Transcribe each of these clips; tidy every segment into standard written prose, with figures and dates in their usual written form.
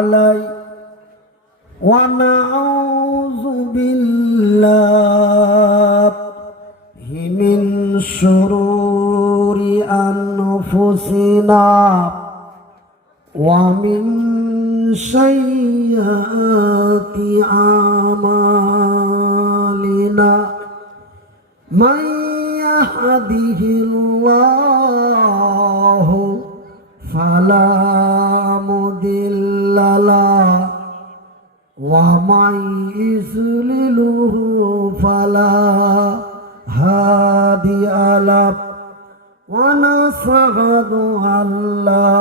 عليه ونعوذ بالله من شرور أنفسنا ومن سيئات أعمالنا من يهده الله فلا مضل له ومن يضلله فلا هادي له ونشهد أن لا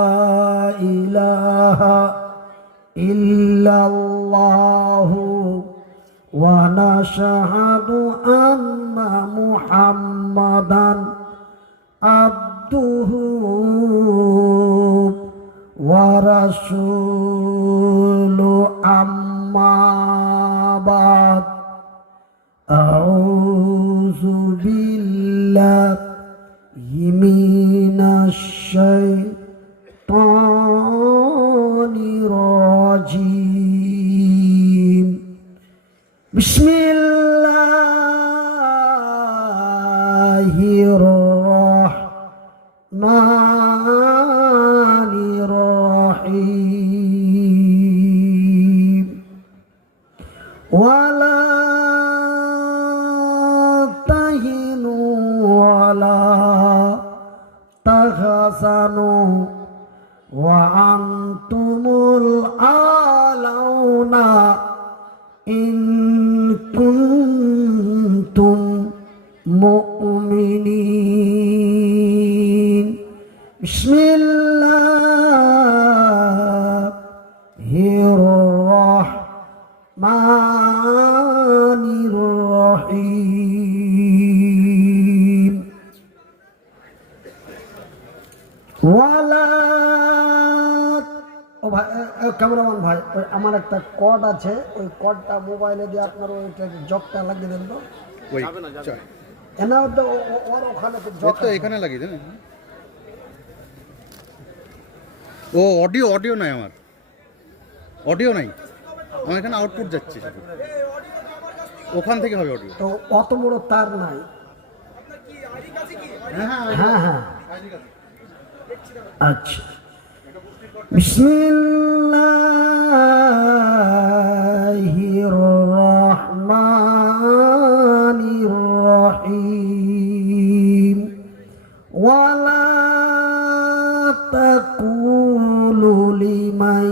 إله إلا الله ونشهد أن محمدا عبده ورسوله أما بعد أعوذ بالله من الشيطان الرجيم بسم الله الرحمن الرحيم ولا تهنوا ولا تحزنوا وأنتم الأعلون إن كنتم مؤمنين بسم الله الرحمن الرحيم ওয়ালা ও ভাই ক্যামেরাম্যান ভাই ওই আমার একটা কর্ড আছে ওই কর্ডটা মোবাইলে দিয়ে আপনার ওইটা জকটা লাগিয়ে দেন তো ওই এনা ওর ওখানে তো জক তো এখানে লাগিয়ে দেন ও অডিও নাই আমার অডিও নাই আমার এখানে আউটপুট যাচ্ছে ওখান থেকে হবে অডিও তো অত বড় তার নাই হ্যাঁ হ্যাঁ আচ্ছা বিসমিল্লাহির রহমানির রহিম ওয়ালা তাকুলু লিমান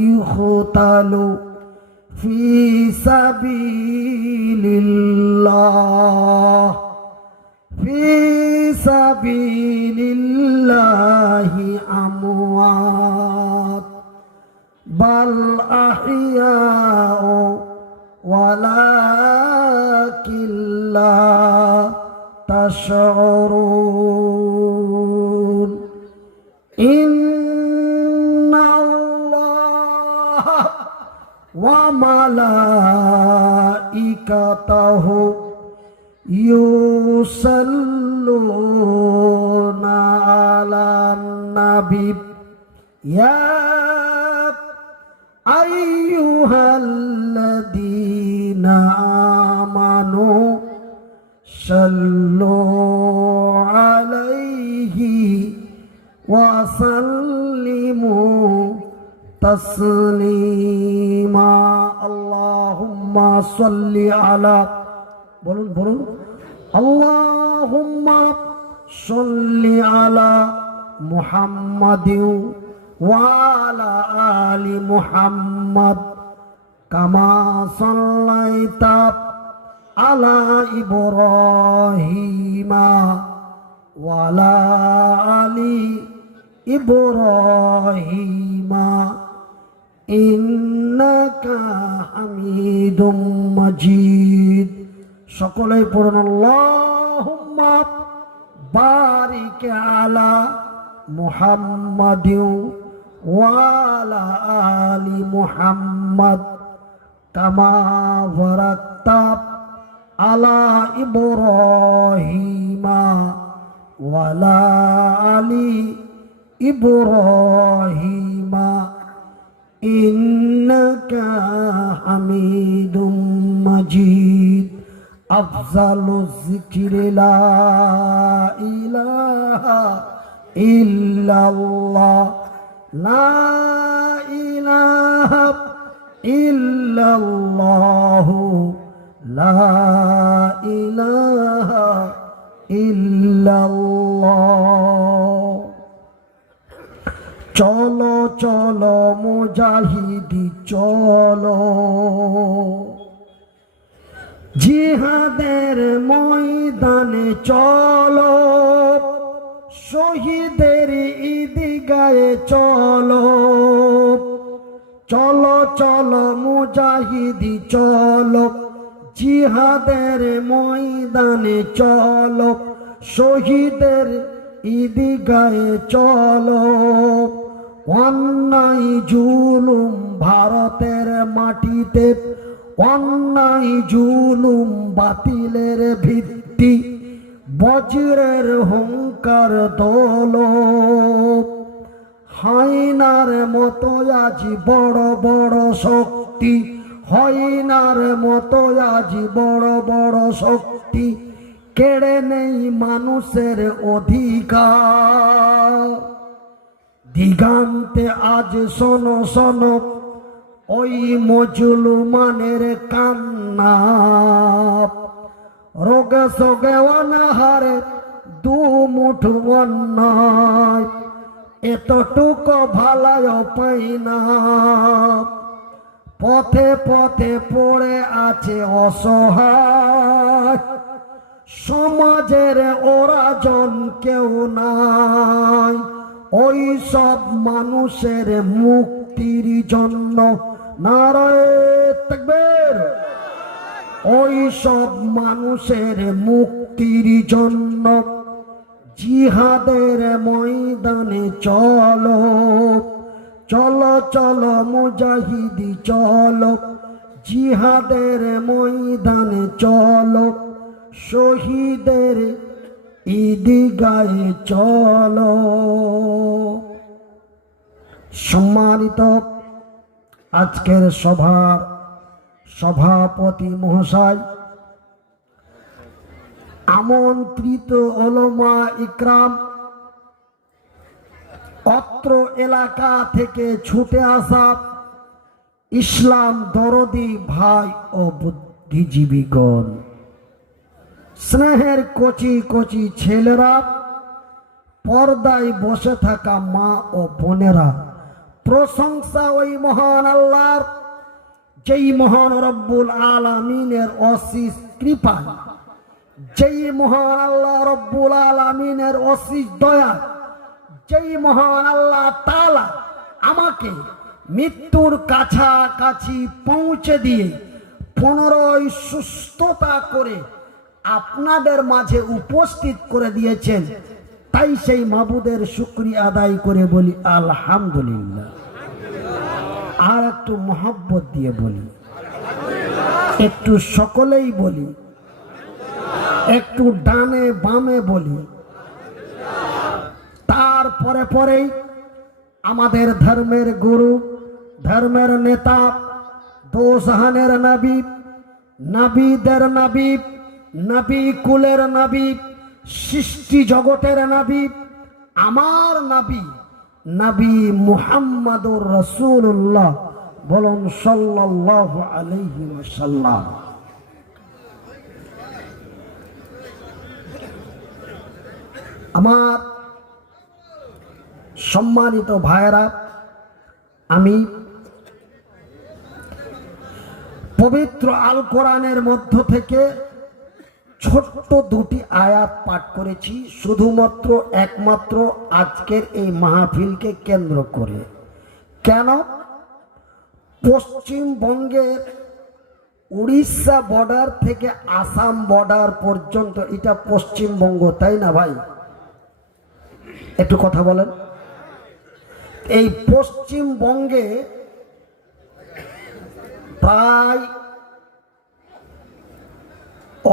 ইউকতালু ফি সাবিলিল্লাহ সাবিলিল্লাহি আমওয়াত বাল আহইয়াউ ওয়ালাকিন লা তাশউরুন ইন্নাল্লাহ ওয়া মালাইকাতাহু yusalluna ala nabi ya ayyuhalladzina amanu sallu alaihi wa sallimu taslima Allahumma salli ala বলুন আল্লাহুম্মা সাল্লি আলা মুহাম্মাদিন ওয়া আলা আলি মুহাম্মাদ কামা সাল্লাইতা আলা ইব্রাহিমা ওয়া আলা আলি ইব্রাহিমা ইন্নাকা হামিদুম মাজিদ সকলেই পড়ুন আল্লাহুম্মা বারিক আলা মুহাম্মাদিন ওয়া আলা আলি মুহাম্মাদ কামা বারাকতা আলা ইব্রাহিমা ওয়া আলা আলি ইব্রাহিমা ইন্নাকা হামিদুম মাজিদ। আফজালু যিকরি লা ইলাহা ইল্লাল্লাহ, লা ইলাহা ইল্লাল্লাহু, লা ইলাহা ইল্লাল্লাহ। চলো চলো মুজাহিদি চলো, জিহাদের ময়দানে চলো, শহীদের ঈদগাহে চলো। চলো চলো মুজাহিদি চলো, জিহাদের ময়দানে চলো, শহীদের ঈদগাহে চলো। অন্যায় জুলুম ভারতের মাটিতে, অন্যায় জুলুম বাতিলের ভিত্তি, বজ্রের হুঙ্কার দোলো। হায়নার মতো আজি বড় বড় শক্তি, হায়নার মতো আজি বড় বড় শক্তি, কেড়ে নেই মানুষের অধিকার। দিগান্তে আজ শোনো শোনো ওই মুসলমানের কান্না, রোগে সোগে অনাহারে দু মুঠো অন্ন, এতটুকু ভালায় পাই না। পথে পথে পড়ে আছে অসহায়, সমাজের ওরা জন কেউ নাই। ওই সব মানুষের মুক্তির জন্য নারায়ে তাকবীর, ওই সব মানুষের মুক্তির জন্য জিহাদের ময়দানে চলো। চলো চলো মুজাহিদি চলো, জিহাদের ময়দানে চলো, শহীদের ঈদগাহে চলো। সম্মানিত আজকের সভার সভাপতি মহাশয়, আমন্ত্রিত ওলামা ইকরাম, অত্র এলাকা থেকে ছুটে আসা ইসলাম দরদি ভাই ও বুদ্ধিজীবীগণ, স্নেহের কচি কচি ছেলেরা, পর্দায় বসে থাকা মা ও বোনেরা, প্রশংসা ওই মহান আল্লাহর, যেই মহান রব্বুল আলামিনের অশেষ কৃপা, যেই মহান আল্লাহ রব্বুল আলামিনের অশেষ দয়া, যেই মহান আল্লাহ তাআলা আমাকে মৃত্যুর কাছাকাছি পৌঁছে দিয়ে পুনরায় সুস্থতা করে আপনাদের মাঝে উপস্থিত করে দিয়েছেন, তাই সেই মাবুদের শুকরিয়া আদায় করে বলি আলহামদুলিল্লাহ। আর একটু মোহাব্বত দিয়ে বলি, একটু সকলেই বলি, একটু ডানে বামে বলি। তারপরে পরেই আমাদের ধর্মের গুরু, ধর্মের নেতা, দোজাহানের নবী, নবীদের নবী, নবী কুলের নবী, সৃষ্টি জগতের নবী, আমার নবী, নবী মুহাম্মদুর রাসূলুল্লাহ, বলুন সাল্লাল্লাহু আলাইহি ওয়াসাল্লাম। আমার সম্মানিত ভাইরা, আমি পবিত্র আল কোরআনের মধ্য থেকে ছোট্ট দুটি আয়াত পাঠ করেছি, শুধুমাত্র একমাত্র আজকের এই মাহফিলকে কেন্দ্র করে। কেন? পশ্চিমবঙ্গের উড়িষ্যা বর্ডার থেকে আসাম বর্ডার পর্যন্ত এটা পশ্চিমবঙ্গ, তাই না ভাই? একটু কথা বলেন। এই পশ্চিমবঙ্গে প্রায়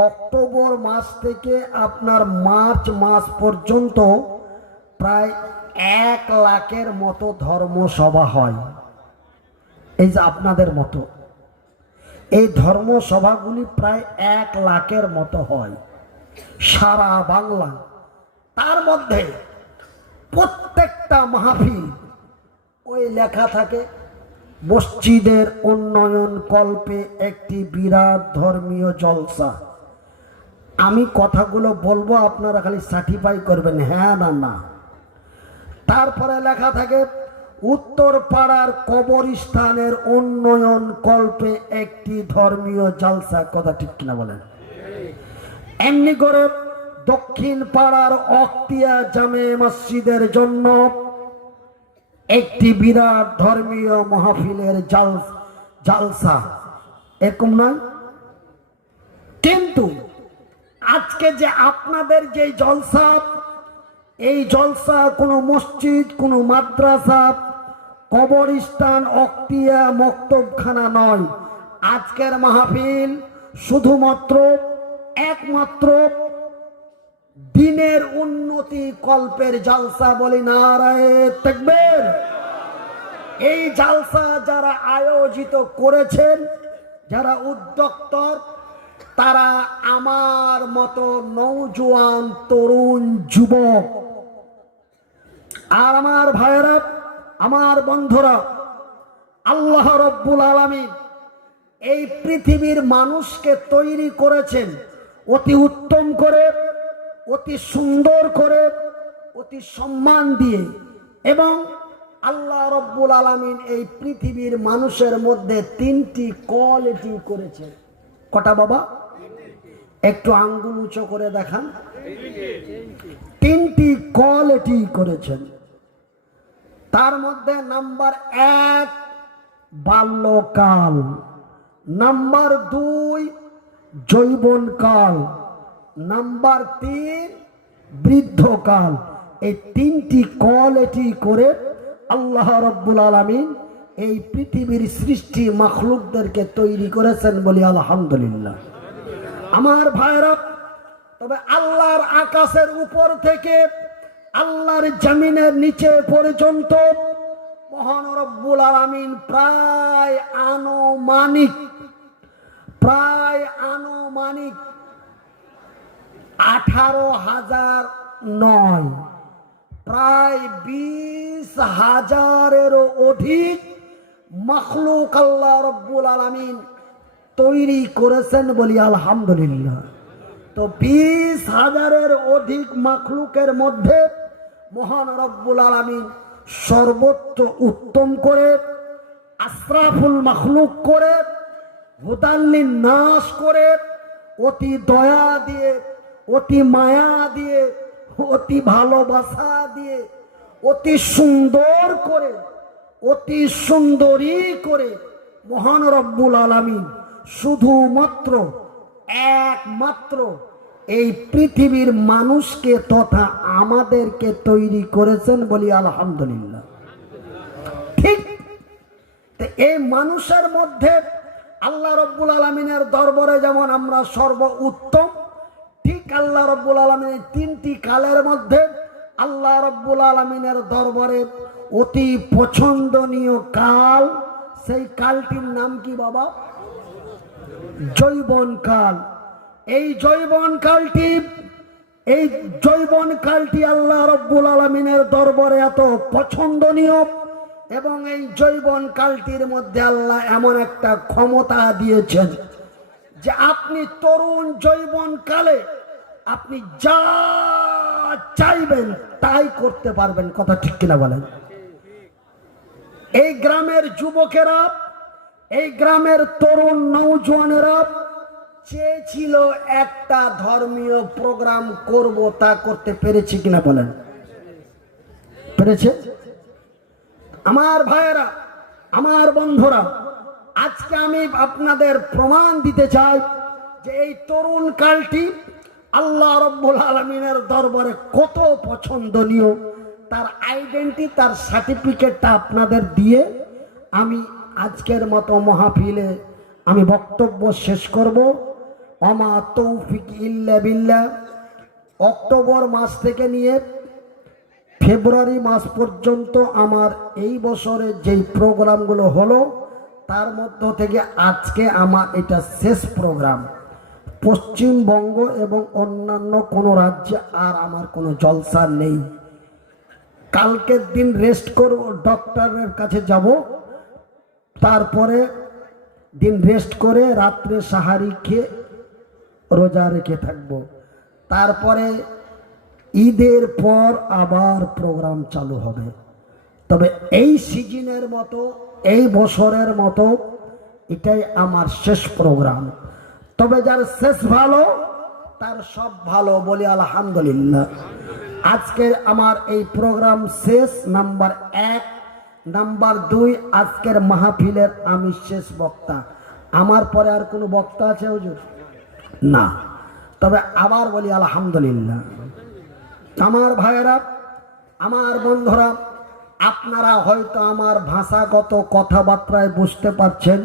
অক্টোবর মাস থেকে আপনার মার্চ মাস পর্যন্ত প্রায় 1 লাখের মতো ধর্মসভা হয়। এই যে আপনাদের মতো এই ধর্মসভাগুলি প্রায় 1 লাখের মতো হয় সারা বাংলা। তার মধ্যে প্রত্যেকটা মাহফিল ওই লেখা থাকে মসজিদের উন্নয়ন কল্পে একটি বিরাট ধর্মীয় জলসা। আমি কথাগুলো বলবো, আপনারা খালি সার্টিফাই করবেন হ্যাঁ না না। তারপরে লেখা থাকে উত্তর পাড়ার কবরস্থানের উন্নয়ন কল্পে একটি ধর্মীয় জলসা। কথা ঠিক কিনা বলেন? এমনি করে দক্ষিণ পাড়ার অক্তিয়া জামে মসজিদের জন্য একটি বিরাট ধর্মীয় মাহফিলের জলসা। এরকম নয়? কিন্তু আজকে যে আপনাদের যে জলসা, এই জলসা কোনো মসজিদ, কোনো মাদ্রাসা, কবরস্থান, অক্তিয়া, মক্তবখানা নয়। আজকের মাহফিল শুধুমাত্র একমাত্র দিনের উন্নতি কল্পের জলসা। বলি নারায়ে তাকবীর। এই জলসা যারা আয়োজিত করেছেন, যারা উদ্যোক্তা, তারা আমার মতো নওজোয়ান তরুণ যুবক। আর আমার ভাইয়েরা, আমার বন্ধুরা, আল্লাহ রব্বুল আলামিন এই পৃথিবীর মানুষকে তৈরি করেছেন অতি উত্তম করে, অতি সুন্দর করে, অতি সম্মান দিয়ে। এবং আল্লাহ রব্বুল আলামিন এই পৃথিবীর মানুষের মধ্যে 3টি কোয়ালিটি করেছেন। কটা বাবা? একটু আঙ্গুল উঁচু করে দেখান। 3টি কোয়ালিটি করেছেন। তার মধ্যে নাম্বার 1 বাল্যকাল, নাম্বার 2 যৌবনকাল, নাম্বার 3 বৃদ্ধকাল। এই 3টি কোয়ালিটি করে আল্লাহ রব্বুল আলামিন এই পৃথিবীর সৃষ্টি মাখলুকদেরকে তৈরি করেছেন। বলি আলহামদুলিল্লাহ। আমার ভাইরা, তবে আল্লাহর আকাশের উপর থেকে আল্লাহর জমিনের নিচে পর্যন্ত মহান রব্বুল আলামিন প্রায় আনুমানিক 18,000 নয়, প্রায় 20,000-এরও অধিক মাখলুক আল্লাহ রব্বুল আলামিন তৈরি করেছেন। বলি আলহামদুলিল্লাহ। তো 20,000-এর অধিক মাখলুকের মধ্যে মহান রব্বুল আলামিন সর্বোচ্চ উত্তম করে, আশরাফুল মাখলুক করে, হুদাল্লিন নাস করে, অতি দয়া দিয়ে, অতি মায়া দিয়ে, অতি ভালোবাসা দিয়ে, অতি সুন্দর করে, অতি সুন্দরী করে মহান রব্বুল আলামিন শুধুমাত্র একমাত্র এই পৃথিবীর মানুষকে তথা আমাদেরকে তৈরি করেছেন। বলি আলহামদুলিল্লাহ। ঠিক এই মানুষের মধ্যে আল্লাহ রব্বুল আলামিনের দরবারে যেমন আমরা সর্ব উত্তম, ঠিক আল্লাহ রব্বুল আলামিনের 3টি কালের মধ্যে আল্লাহ রব্বুল আলামিনের দরবারে অতি পছন্দনীয় কাল, সেই কালটির নাম কি বাবা? যৌবনকাল। এই যৌবনকালটি আল্লাহ রব্বুল আলামিনের দরবারে এত পছন্দনীয়, এবং এই যৌবনকালটির মধ্যে আল্লাহ এমন একটা ক্ষমতা দিয়েছেন যে আপনি তরুণ যৌবনকালে আপনি যা চাইবেন তাই করতে পারবেন। কথা ঠিক কিনা বলেন? এই গ্রামের যুবকেরা, এই গ্রামের তরুণ নওজোয়ানেরা চেয়েছিল একটা ধর্মীয় প্রোগ্রাম করব, তা করতে পেরেছি কিনা বলেন? পেরেছে? আমার ভাইয়েরা, আমার বন্ধুরা, আজকে আমি আপনাদের প্রমাণ দিতে চাই যে এই তরুণ কালটি আল্লাহ রব্বুল আলামিনের দরবারে কত পছন্দনীয়। তার আইডেন্টি, তার সার্টিফিকেটটা আপনাদের দিয়ে আমি আজকের মতো মাহফিলে আমি বক্তব্য শেষ করব। ওমা তৌফিক ইল্লা বিল্লাহ। অক্টোবর মাস থেকে নিয়ে ফেব্রুয়ারি মাস পর্যন্ত আমার এই বছরের যেই প্রোগ্রামগুলো হলো তার মধ্য থেকে আজকে আমার এটা শেষ প্রোগ্রাম। পশ্চিমবঙ্গ এবং অন্যান্য কোনো রাজ্যে আর আমার কোনো জলসা নেই। কালকের দিন রেস্ট করব, ডক্টরের কাছে যাব, তারপরে দিন রেস্ট করে রাত্রে সাহারি খেয়ে রোজা রেখে থাকবো। তারপরে ঈদের পর আবার প্রোগ্রাম চালু হবে। তবে এই সিজনের মতো, এই বছরের মতো এটাই আমার শেষ প্রোগ্রাম। তবে যার শেষ ভালো তার সব ভালো, বলি আলহামদুলিল্লাহ। আজকে আমার এই প্রোগ্রাম শেষ, নাম্বার 1। নাম্বার 2, আজকের মাহফিলের আমি শেষ বক্তা। আমার পরে আর কোনো বক্তা আছে হুজুর? না। তবে আবার বলি আলহামদুলিল্লাহ। আমার ভাইয়েরা, আমার বন্ধুরা, আপনারা হয়তো আমার ভাষাগত কথাবার্তায় বুঝতে পারছেন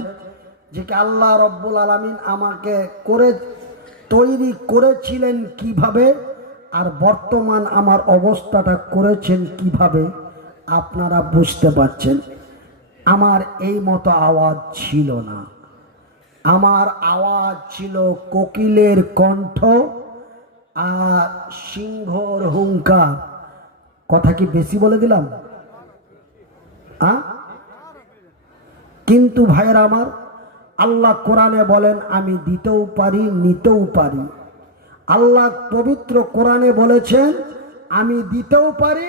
যে আল্লাহ রব্বুল আলামিন আমাকে তৈরি করেছিলেন কিভাবে, আর বর্তমান আমার অবস্থাটা করেছেন কিভাবে, আপনারা বুঝতে পারছেন। আমার এই মতো আওয়াজ ছিল না। আমার আওয়াজ ছিল কোকিলের কণ্ঠ আর সিংহর হুঙ্কার। কথা কি বেশি বলে দিলাম? কিন্তু ভাইয়েরা আমার, আল্লাহ কোরআনে বলেন আমি দিতেও পারি, নিতেও পারি। আল্লাহ পবিত্র কোরআনে বলেছেন আমি দিতেও পারি,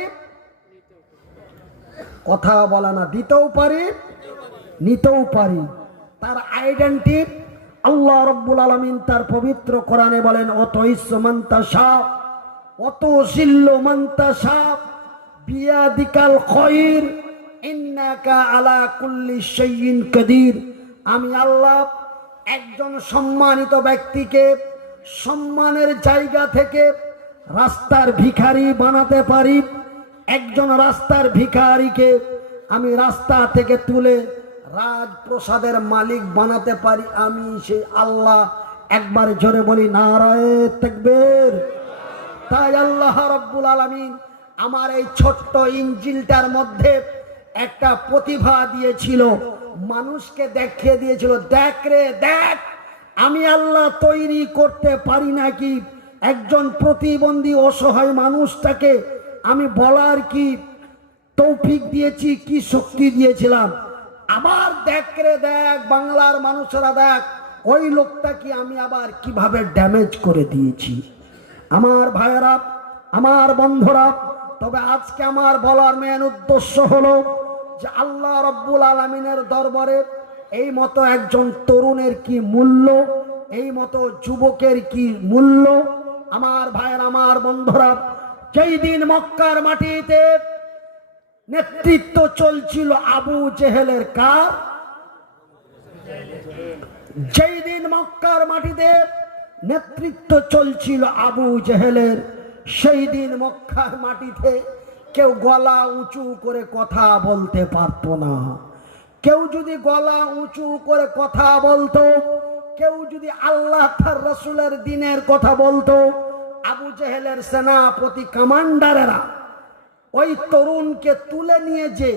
কথা বলে না, দিতেও পারি, নিতেও পারি। তার আইডেন্টি আল্লাহ রব্বুল আলামিন তার পবিত্র কোরআনে বলেন অত ইসু মান তাশা অত জিল্লু মান তাশা বিয়াদিকাল খায়র ইন্নাকা আলা কুল্লি শাইইন কাদির। আমি আল্লাহ একজন সম্মানিত ব্যক্তিকে সম্মানের জায়গা থেকে রাস্তার ভিখারি বানাতে পারি, একজন রাস্তার ভিখারিকে আমি রাস্তা থেকে তুলে রাজপ্রসাদের মালিক বানাতে পারি। আমি সেই আল্লাহ। একবার জোরে বলি নারায়ে তাকবীর। তাই আল্লাহ রব্বুল আলামিন আমার এই ছোট্ট ইঞ্জিলটার মধ্যে একটা প্রতিভা দিয়েছিল, মানুষকে দেখিয়ে দিয়েছিল, দেখ রে দেখ আমি আল্লাহ তৈরি করতে পারি নাকি। একজন প্রতিবন্ধী অসহায় মানুষটাকে আমি বলার কি তৌফিক দিয়েছি, কি শক্তি দিয়েছিলাম। আবার দেখ রে দেখ বাংলার মানুষরা দেখ ওই লোকটাকে আমি আবার কিভাবে ড্যামেজ করে দিয়েছি। আমার ভাইয়েরা, আমার বন্ধুরা, তবে আজকে আমার বলার মেন উদ্দেশ্য হলো যে আল্লাহ রব্বুল আলামিনের দরবারে এই মতো একজন তরুণের কি মূল্য, এই মতো যুবকের কি মূল্য। আমার ভাইয়ের, আমার বন্ধুরা, যেই দিন মক্কার মাটিতে নেতৃত্ব চলছিল আবু জেহেলের কার, যেই দিন মক্কার মাটিতে নেতৃত্ব চলছিল আবু জেহেলের, সেই দিন মক্কার মাটিতে কেউ গলা উঁচু করে কথা বলতে পারতো না। কেউ যদি গলা উঁচু করে কথা বলতো, কেউ যদি আল্লাহ তার রাসূলের দ্বীনের কথা বলতো, আবু জেহেলের সেনাপতি কমান্ডারেরা ওই তরুণকে তুলে নিয়ে যে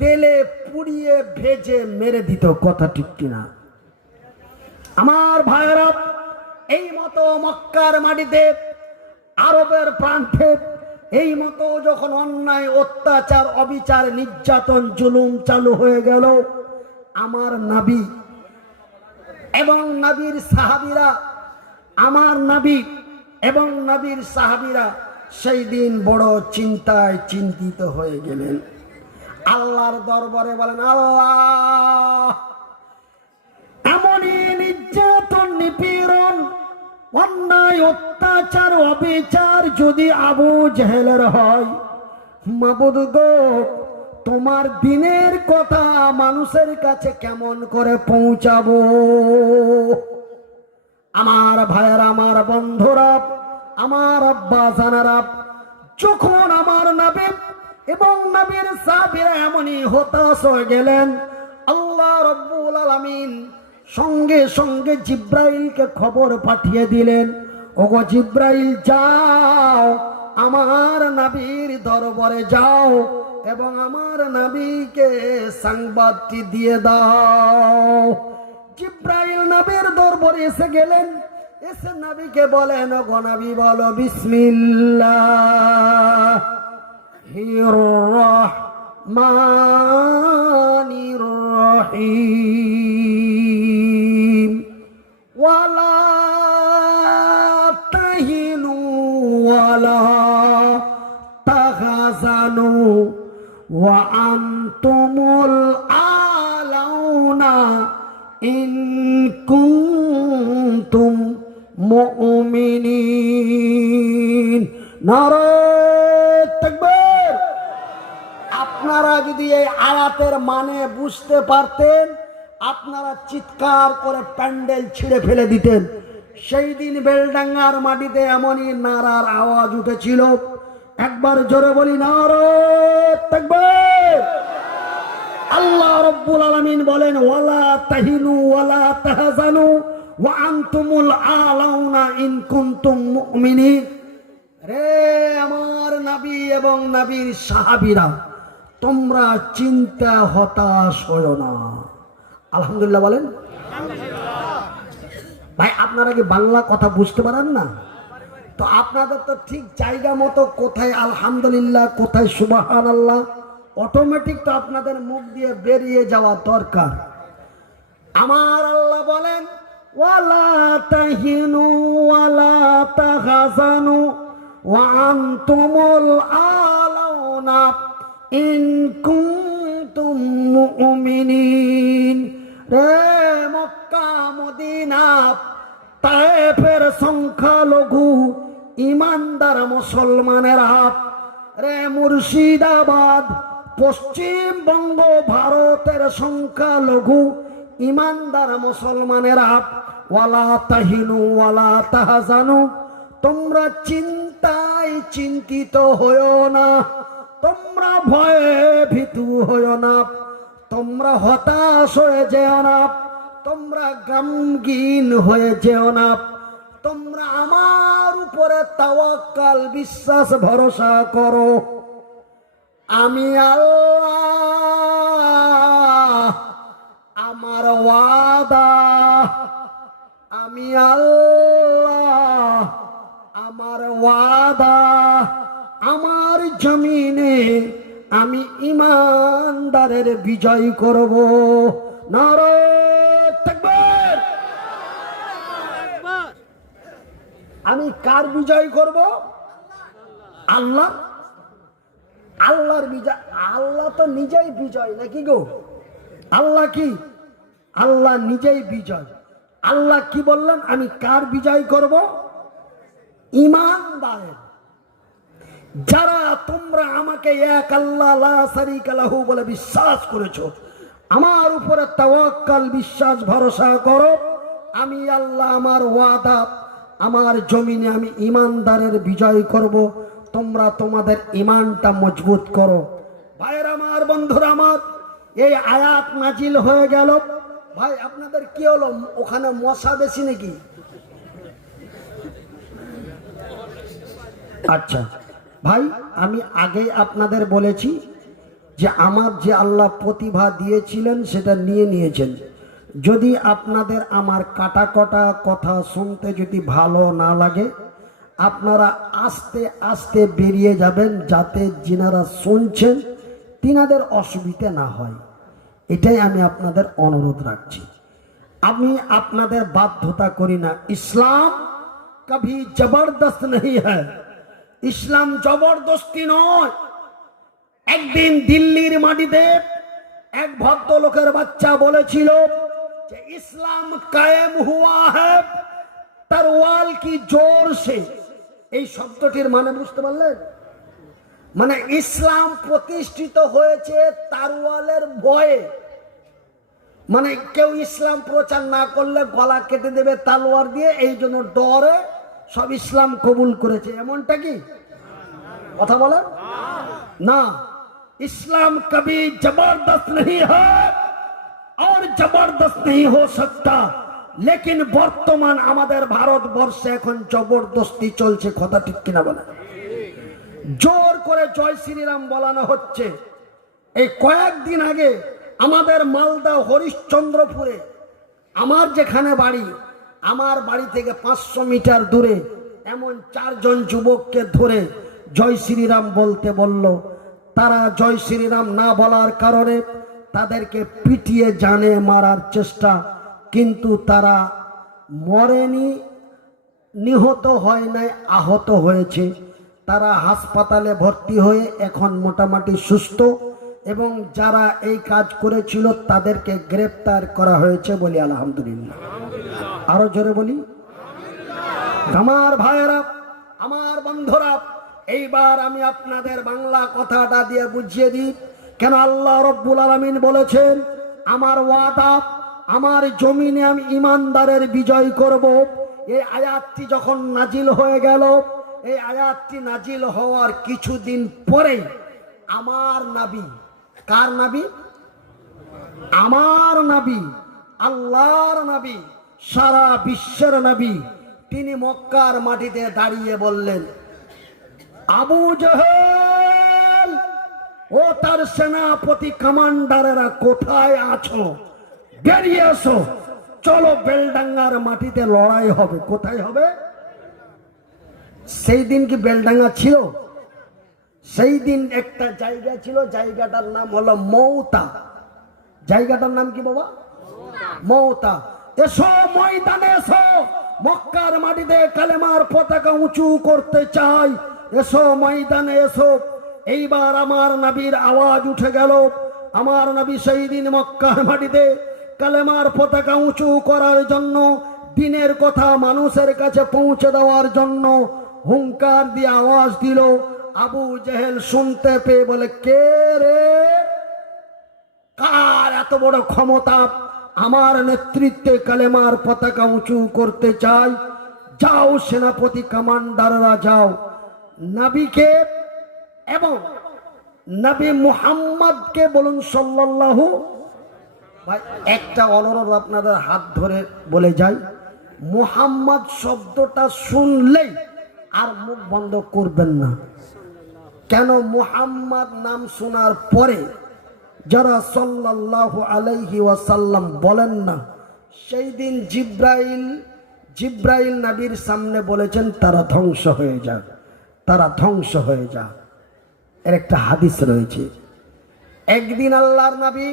তেলে পুড়িয়ে ভেজে মেরে দিত। কথা ঠিক কিনা? আমার ভাইয়েরা, এই মতো মক্কার মাটিতে আরবের প্রান্তে এই মতো যখন অন্যায়, অত্যাচার, অবিচার, নির্যাতন, জুলুম চালু হয়ে গেল, আমার নবী এবং নবীর সাহাবীরা, আমার নবী এবং নবীর সাহাবীরা সেই দিন বড় চিন্তায় চিন্তিত হয়ে গেলেন। আল্লাহর দরবারে বলেন আল্লাহ, এমনই নির্যাতন, নিপীড়ন, অন্যায়, অত্যাচার, অবিচার যদি আবু জেহেলের হয়, মাবুদ গো তোমার দ্বীনের কথা মানুষের কাছে কেমন করে পৌঁছাবো? আমার ভাইয়েরা, আমার বন্ধুরা, আমার আব্বা জানারা, যখন আমার নবী এবং নবীর সাহাবীরা এমনই হতাশ হয়ে গেলেন, আল্লাহ রব্বুল আলামিন সঙ্গে সঙ্গে জিব্রাইলকে খবর পাঠিয়ে দিলেন, ওগো জিব্রাইল যাও আমার নবীর দরবারে যাও এবং আমার নবীকে সংবাদটি দিয়ে দাও। জিব্রাইল নবীর দরবারে এসে গেলেন, এসে নবীকে বলেন, গো নবী বলো বিসমিল্লাহির রহমানির রহিম ওয়ালা তাহিনু ওয়ালা তাহজানু ওয়া আনতুমুল আলাউনা ইন কুনতুম মুমিনিন। নারে তাকবীর। আপনারা যদি এই আয়াতের মানে বুঝতে পারতেন, আপনারা চিৎকার করে প্যান্ডেল ছিঁড়ে ফেলে দিতেন। সেই দিন বেলডাঙ্গার মাটিতে এমনই নারার আওয়াজ উঠেছিল। একবার জোরে বলি নারে তাকবীর। আল্লাহ রাব্বুল আলামিন বলেন, ওয়ালা তাহিনু ওয়ালা তাহজানু ওয়া আনতুমুল আলাউনা ইন কুনতুম মুমিনিন। রে আমার নবী এবং নবীর সাহাবীরা, তোমরা চিন্তা হতাশ হয়ো না। আলহামদুলিল্লাহ বলেন। ভাই আপনারা কি বাংলা কথা বুঝতে পারেন না? তো আপনাদের তো ঠিক জায়গা মতো কোথায় আলহামদুলিল্লাহ, কোথায় সুবহানাল্লাহ অটোমেটিক তো আপনাদের মুখ দিয়ে বেরিয়ে যাওয়া দরকার। আমার আল্লাহ বলেন, ওয়ালা তাহিনু ওয়ালা তাহজানু ওয়া আনতুমুল আলাউনা ইন কুনতুম মুমিনিন। রে মক্কা মদিনা তায়েফের সংখ্যালঘু ইমানদার মুসলমানেরা, রে মুর্শিদাবাদ পশ্চিমবঙ্গ ভারতের সংখ্যালঘু ইমানদার মুসলমানেরা, ওয়ালা তাহিনু ওয়ালা তাহজানু, তোমরা চিন্তায় চিন্তিত হয়ো না, তোমরা ভয়ে ভীতু হয়ো না, তোমরা হতাশ হয়ে যেও না, তোমরা গমগীন হয়ে যেও না, তোমরা আমার উপরে তাওয়াক্কাল বিশ্বাস ভরসা করো। আমি আল্লাহ, আমার ওয়াদা, আমি আল্লাহ, আমার ওয়াদা, আমার জমিনে আমি ইমানদারের বিজয় করব। নারে তাকবীর। আমি কার বিজয় করব? আল্লাহ। আল্লাহর বিজয়। আল্লাহ তো নিজেই বিজয় নাকি গো? আল্লাহ কি? আল্লাহ নিজেই বিজয়। আল্লাহ কি বললেন? আমি কার বিজয় করব? ইমানদারের। যারা তোমরা আমাকে এক আল্লাহ লা শারীকা লাহু বলে বিশ্বাস করেছো, আমার উপরে তাওয়াক্কাল বিশ্বাস ভরসা করো, আমি আল্লাহ আমার ওয়াদা, আমার জমিনে আমি ইমানদারের বিজয় করব। তোমরা তোমাদের ইমানটা মজবুত করো। ভাইয়ের আমার, বন্ধুরা আমার, এই আয়াত নাজিল হয়ে গেল। ভাই আপনাদের কি হলো? ওখানে মশা বেশি নাকি? আচ্ছা ভাই, আমি আগেই আপনাদের বলেছি যে আমার যে আল্লাহ প্রতিভা দিয়েছিলেন সেটা নিয়েছেন। যদি আপনাদের আমার কাটা কটা কথা শুনতে যদি ভালো না লাগে, আপনারা আস্তে আস্তে বেরিয়ে যাবেন, যাতে যিনারা শুনছেন তিনাদের অসুবিধা না হয়। এটাই আমি আপনাদের অনুরোধ রাখছি। আমি আপনাদের বাধ্যতা করি না। ইসলাম কভি জবরদস্ত नहीं है। ইসলাম জবরদস্তি নয়। একদিন দিল্লির মাটিতে এক ভদ্রলোকের বাচ্চা বলেছিল যে ইসলাম কায়েম হুয়া হ্যায় তরওয়াল কি জোর সে। এই শব্দটির মানে বুঝতে পারলেন? মানে ইসলাম প্রতিষ্ঠিত হয়েছে তারওয়ালের ভয়ে। মানে কেউ ইসলাম প্রচার না করলে গলা কেটে দেবে তালোয়ার দিয়ে, এই জন্য ডরে সব ইসলাম কবুল করেছে। এমনটা কি? কথা বলেন না। इस्लाम कभी जबरदस्त नहीं है और जबरदस्त नहीं हो सकता। लेकिन বর্তমান আমাদের ভারতবর্ষে এখন জবরদস্তি চলছে। কথা ঠিক কিনা বলেন? জোর করে জয় শ্রীরাম বলানো হচ্ছে। এই কয়েকদিন আগে আমাদের মালদা হরিশ্চন্দ্রপুরে, আমার যেখানে বাড়ি, আমার বাড়ি থেকে 500 মিটার দূরে এমন 4 জন যুবককে ধরে জয় শ্রীরাম বলতে বলল। তারা জয় শ্রীরাম না বলার কারণে তাদেরকে পিটিয়ে জানে মারার চেষ্টা, কিন্তু তারা মরেনি, নিহত হয় নাই, আহত হয়েছে। তারা হাসপাতালে ভর্তি হয়ে এখন মোটামুটি সুস্থ, এবং যারা এই কাজ করেছিল তাদেরকে গ্রেপ্তার করা হয়েছে বলি আলহামদুলিল্লাহ। আরো জোরে বলি। আমার ভাইয়েরা, আমার বন্ধুরা, এইবার আমি আপনাদের বাংলা কথাটা দিয়ে বুঝিয়ে দিই কেন আল্লাহ রব্বুল আলামিন বলেছেন আমার ওয়াদা, আমার জমিনে আমি ইমানদারের বিজয় করব। এই আয়াতটি যখন নাজিল হয়ে গেল, এই আয়াতটি নাজিল হওয়ার কিছুদিন পরে আমার নবী, কার নবী? আমার নবী, আল্লাহর নবী, সারা বিশ্বের নবী, তিনি মক্কার মাটিতে দাঁড়িয়ে বললেন, আবু জেহেল ও তার সেনাপতি কমান্ডারেরা কোথায় আছো? বেরিয়ে এসো, চলো বেলডাঙ্গার মাটিতে লড়াই হবে। কোথায় হবে? সেই দিন কি বেলডাঙ্গা ছিল? সেই দিন একটা জায়গা ছিল, জায়গাটার নাম হলো মৌতা। জায়গাটার নাম কি বাবা? মৌতা। এসো ময়দানে এসো, মক্কার মাটিতে কালেমার পতাকা উঁচু করতে চাই, এসো ময়দানে এসো। এইবার আমার নবীর আওয়াজ উঠে গেল। আমার নবী সেই দিন মক্কার মাটিতে কালেমার পতাকা উঁচু করার জন্য, দিনের কথা মানুষের কাছে পৌঁছে দেওয়ার জন্য হুঙ্কার দিয়ে আওয়াজ দিল। আবু জেহেল শুনতে পেয়ে বলে, কে রে, কার এত বড় ক্ষমতা আমার নেতৃত্বে কালেমার পতাকা উঁচু করতে চাই? যাও সেনাপতি কমান্ডাররা যাও, নবীকে এবং নবী মুহাম্মদকে বলুন সাল্লাল্লাহু। ভাই একটা অনুরোধ আপনাদের হাত ধরে বলে যাই, মুহাম্মদ শব্দটা শুনলেই আর মুখ বন্ধ করবেন না। কেন? মুহাম্মদ নাম শোনার পরে যারা সাল্লাল্লাহু আলাইহি ওয়াসাল্লাম বলেন না, সেই দিন জিব্রাইল নবীর সামনে বলেছেন তারা ধ্বংস হয়ে যাক, তারা ধ্বংস হয়ে যাক। এর একটা হাদিস রয়েছে। একদিন আল্লাহর নবী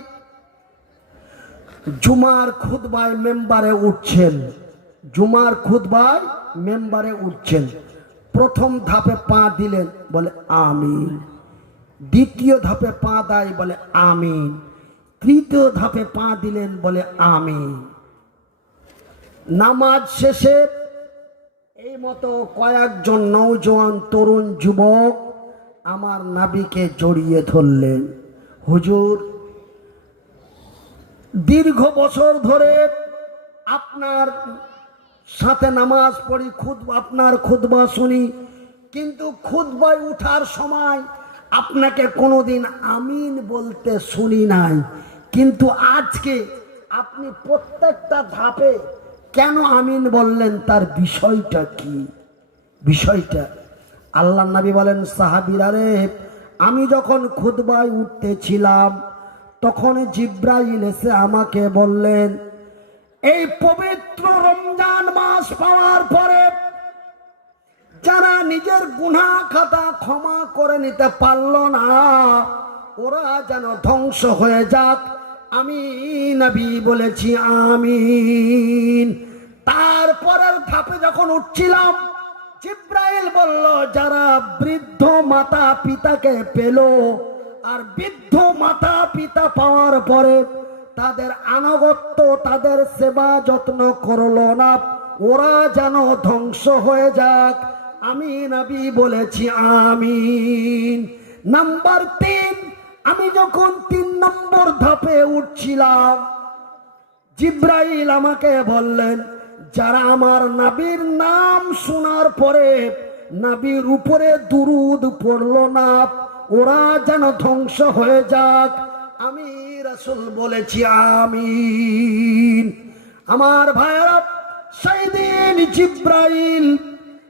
জুমার খুতবায় মেম্বারে উঠছেন, জুমার খুতবায় মেম্বারে উঠছেন। প্রথম ধাপে পা দিলেন, বলে আমিন। দ্বিতীয় ধাপে পা দেয়, বলে আমিন। তৃতীয় ধাপে পা দিলেন, বলে আমিন। নামাজ শেষে এই মতো কয়েকজন নওজোয়ান তরুণ যুবক আমার নবীকে জড়িয়ে ধরলেন। হুজুর, দীর্ঘ বছর ধরে আপনার সাথে নামাজ পড়ি, আপনার খুতবা শুনি, কিন্তু খুতবায় উঠার সময় আপনাকে কোনোদিন আমিন বলতে শুনি নাই, কিন্তু আজকে আপনি প্রত্যেকটা ধাপে কেন আমিন বললেন? তার বিষয়টা কি? বিষয়টা আল্লাহর নবী বলেন, সাহাবীরা রে, আমি যখন খুতবায় উঠতেছিলাম তখন জিব্রাইল এসে আমাকে বললেন, এই পবিত্র রমজান মাস পাওয়ার পরে যারা নিজের গুনাহ খাতা ক্ষমা করে নিতে পারল না, ওরা যেন ধ্বংস হয়ে যাক। আমি নবী বলেছি আমিন। তারপরের ধাপে যখন উঠছিলাম, জিব্রাইল বলল, যারা বৃদ্ধ মাতা পিতাকে পেল আর বৃদ্ধ মাতা পিতা পাওয়ার পরে তাদের আনুগত্য, তাদের সেবা যত্ন করলো না, ওরা যেন ধ্বংস হয়ে যাক। আমি নবী বলেছি আমিন। নাম্বার 3, আমি যখন 3 নম্বর ধাপে উঠছিলাম, জিব্রাইল আমাকে বললেন, যারা আমার নবীর নাম শোনার পরে নবীর উপরে দুরূদ পড়লো না, ওরা যেন ধ্বংস হয়ে যাক। আমি রাসূল বলেছি আমিন। আমার ভাইরা, সেই দিন জিব্রাইল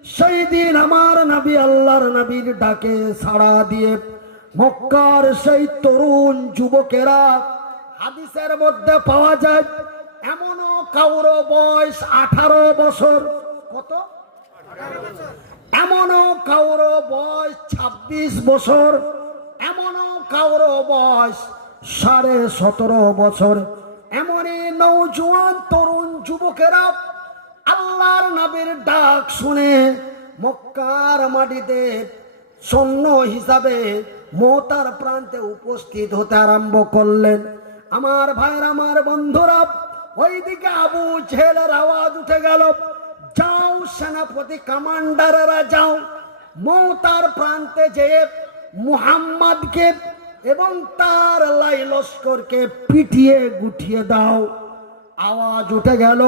সেই দিন আমার নবী আল্লাহর নবীর ডাকে সাড়া দিয়ে মক্কার সেই তরুণ যুবকেরা, হাদিসের মধ্যে পাওয়া যায় এমনও কারো বয়স 18 বছর, কত? এমনও কারো বয়স 26 বছর, এমনও কারো বয়স 17.5 বছর। এমনই নওজোয়ান তরুণ যুবকেরা আল্লাহর নবীর ডাক শুনে মক্কার মাটিতে সৈন্য হিসাবে মোতার প্রান্তে উপস্থিত হতে আরম্ভ করলেন। আমার ভাইরা, আমার বন্ধুরা, ওইদিকে আবু জেহেলের আওয়াজ উঠে গেল, যাও সেনাপতি কমান্ডাররা যাও, মোতার প্রান্তে যেয়ে মুহাম্মদকে এবং তার লাই লস্করকে পিটিয়ে গুটিয়ে দাও। আওয়াজ উঠে গেল,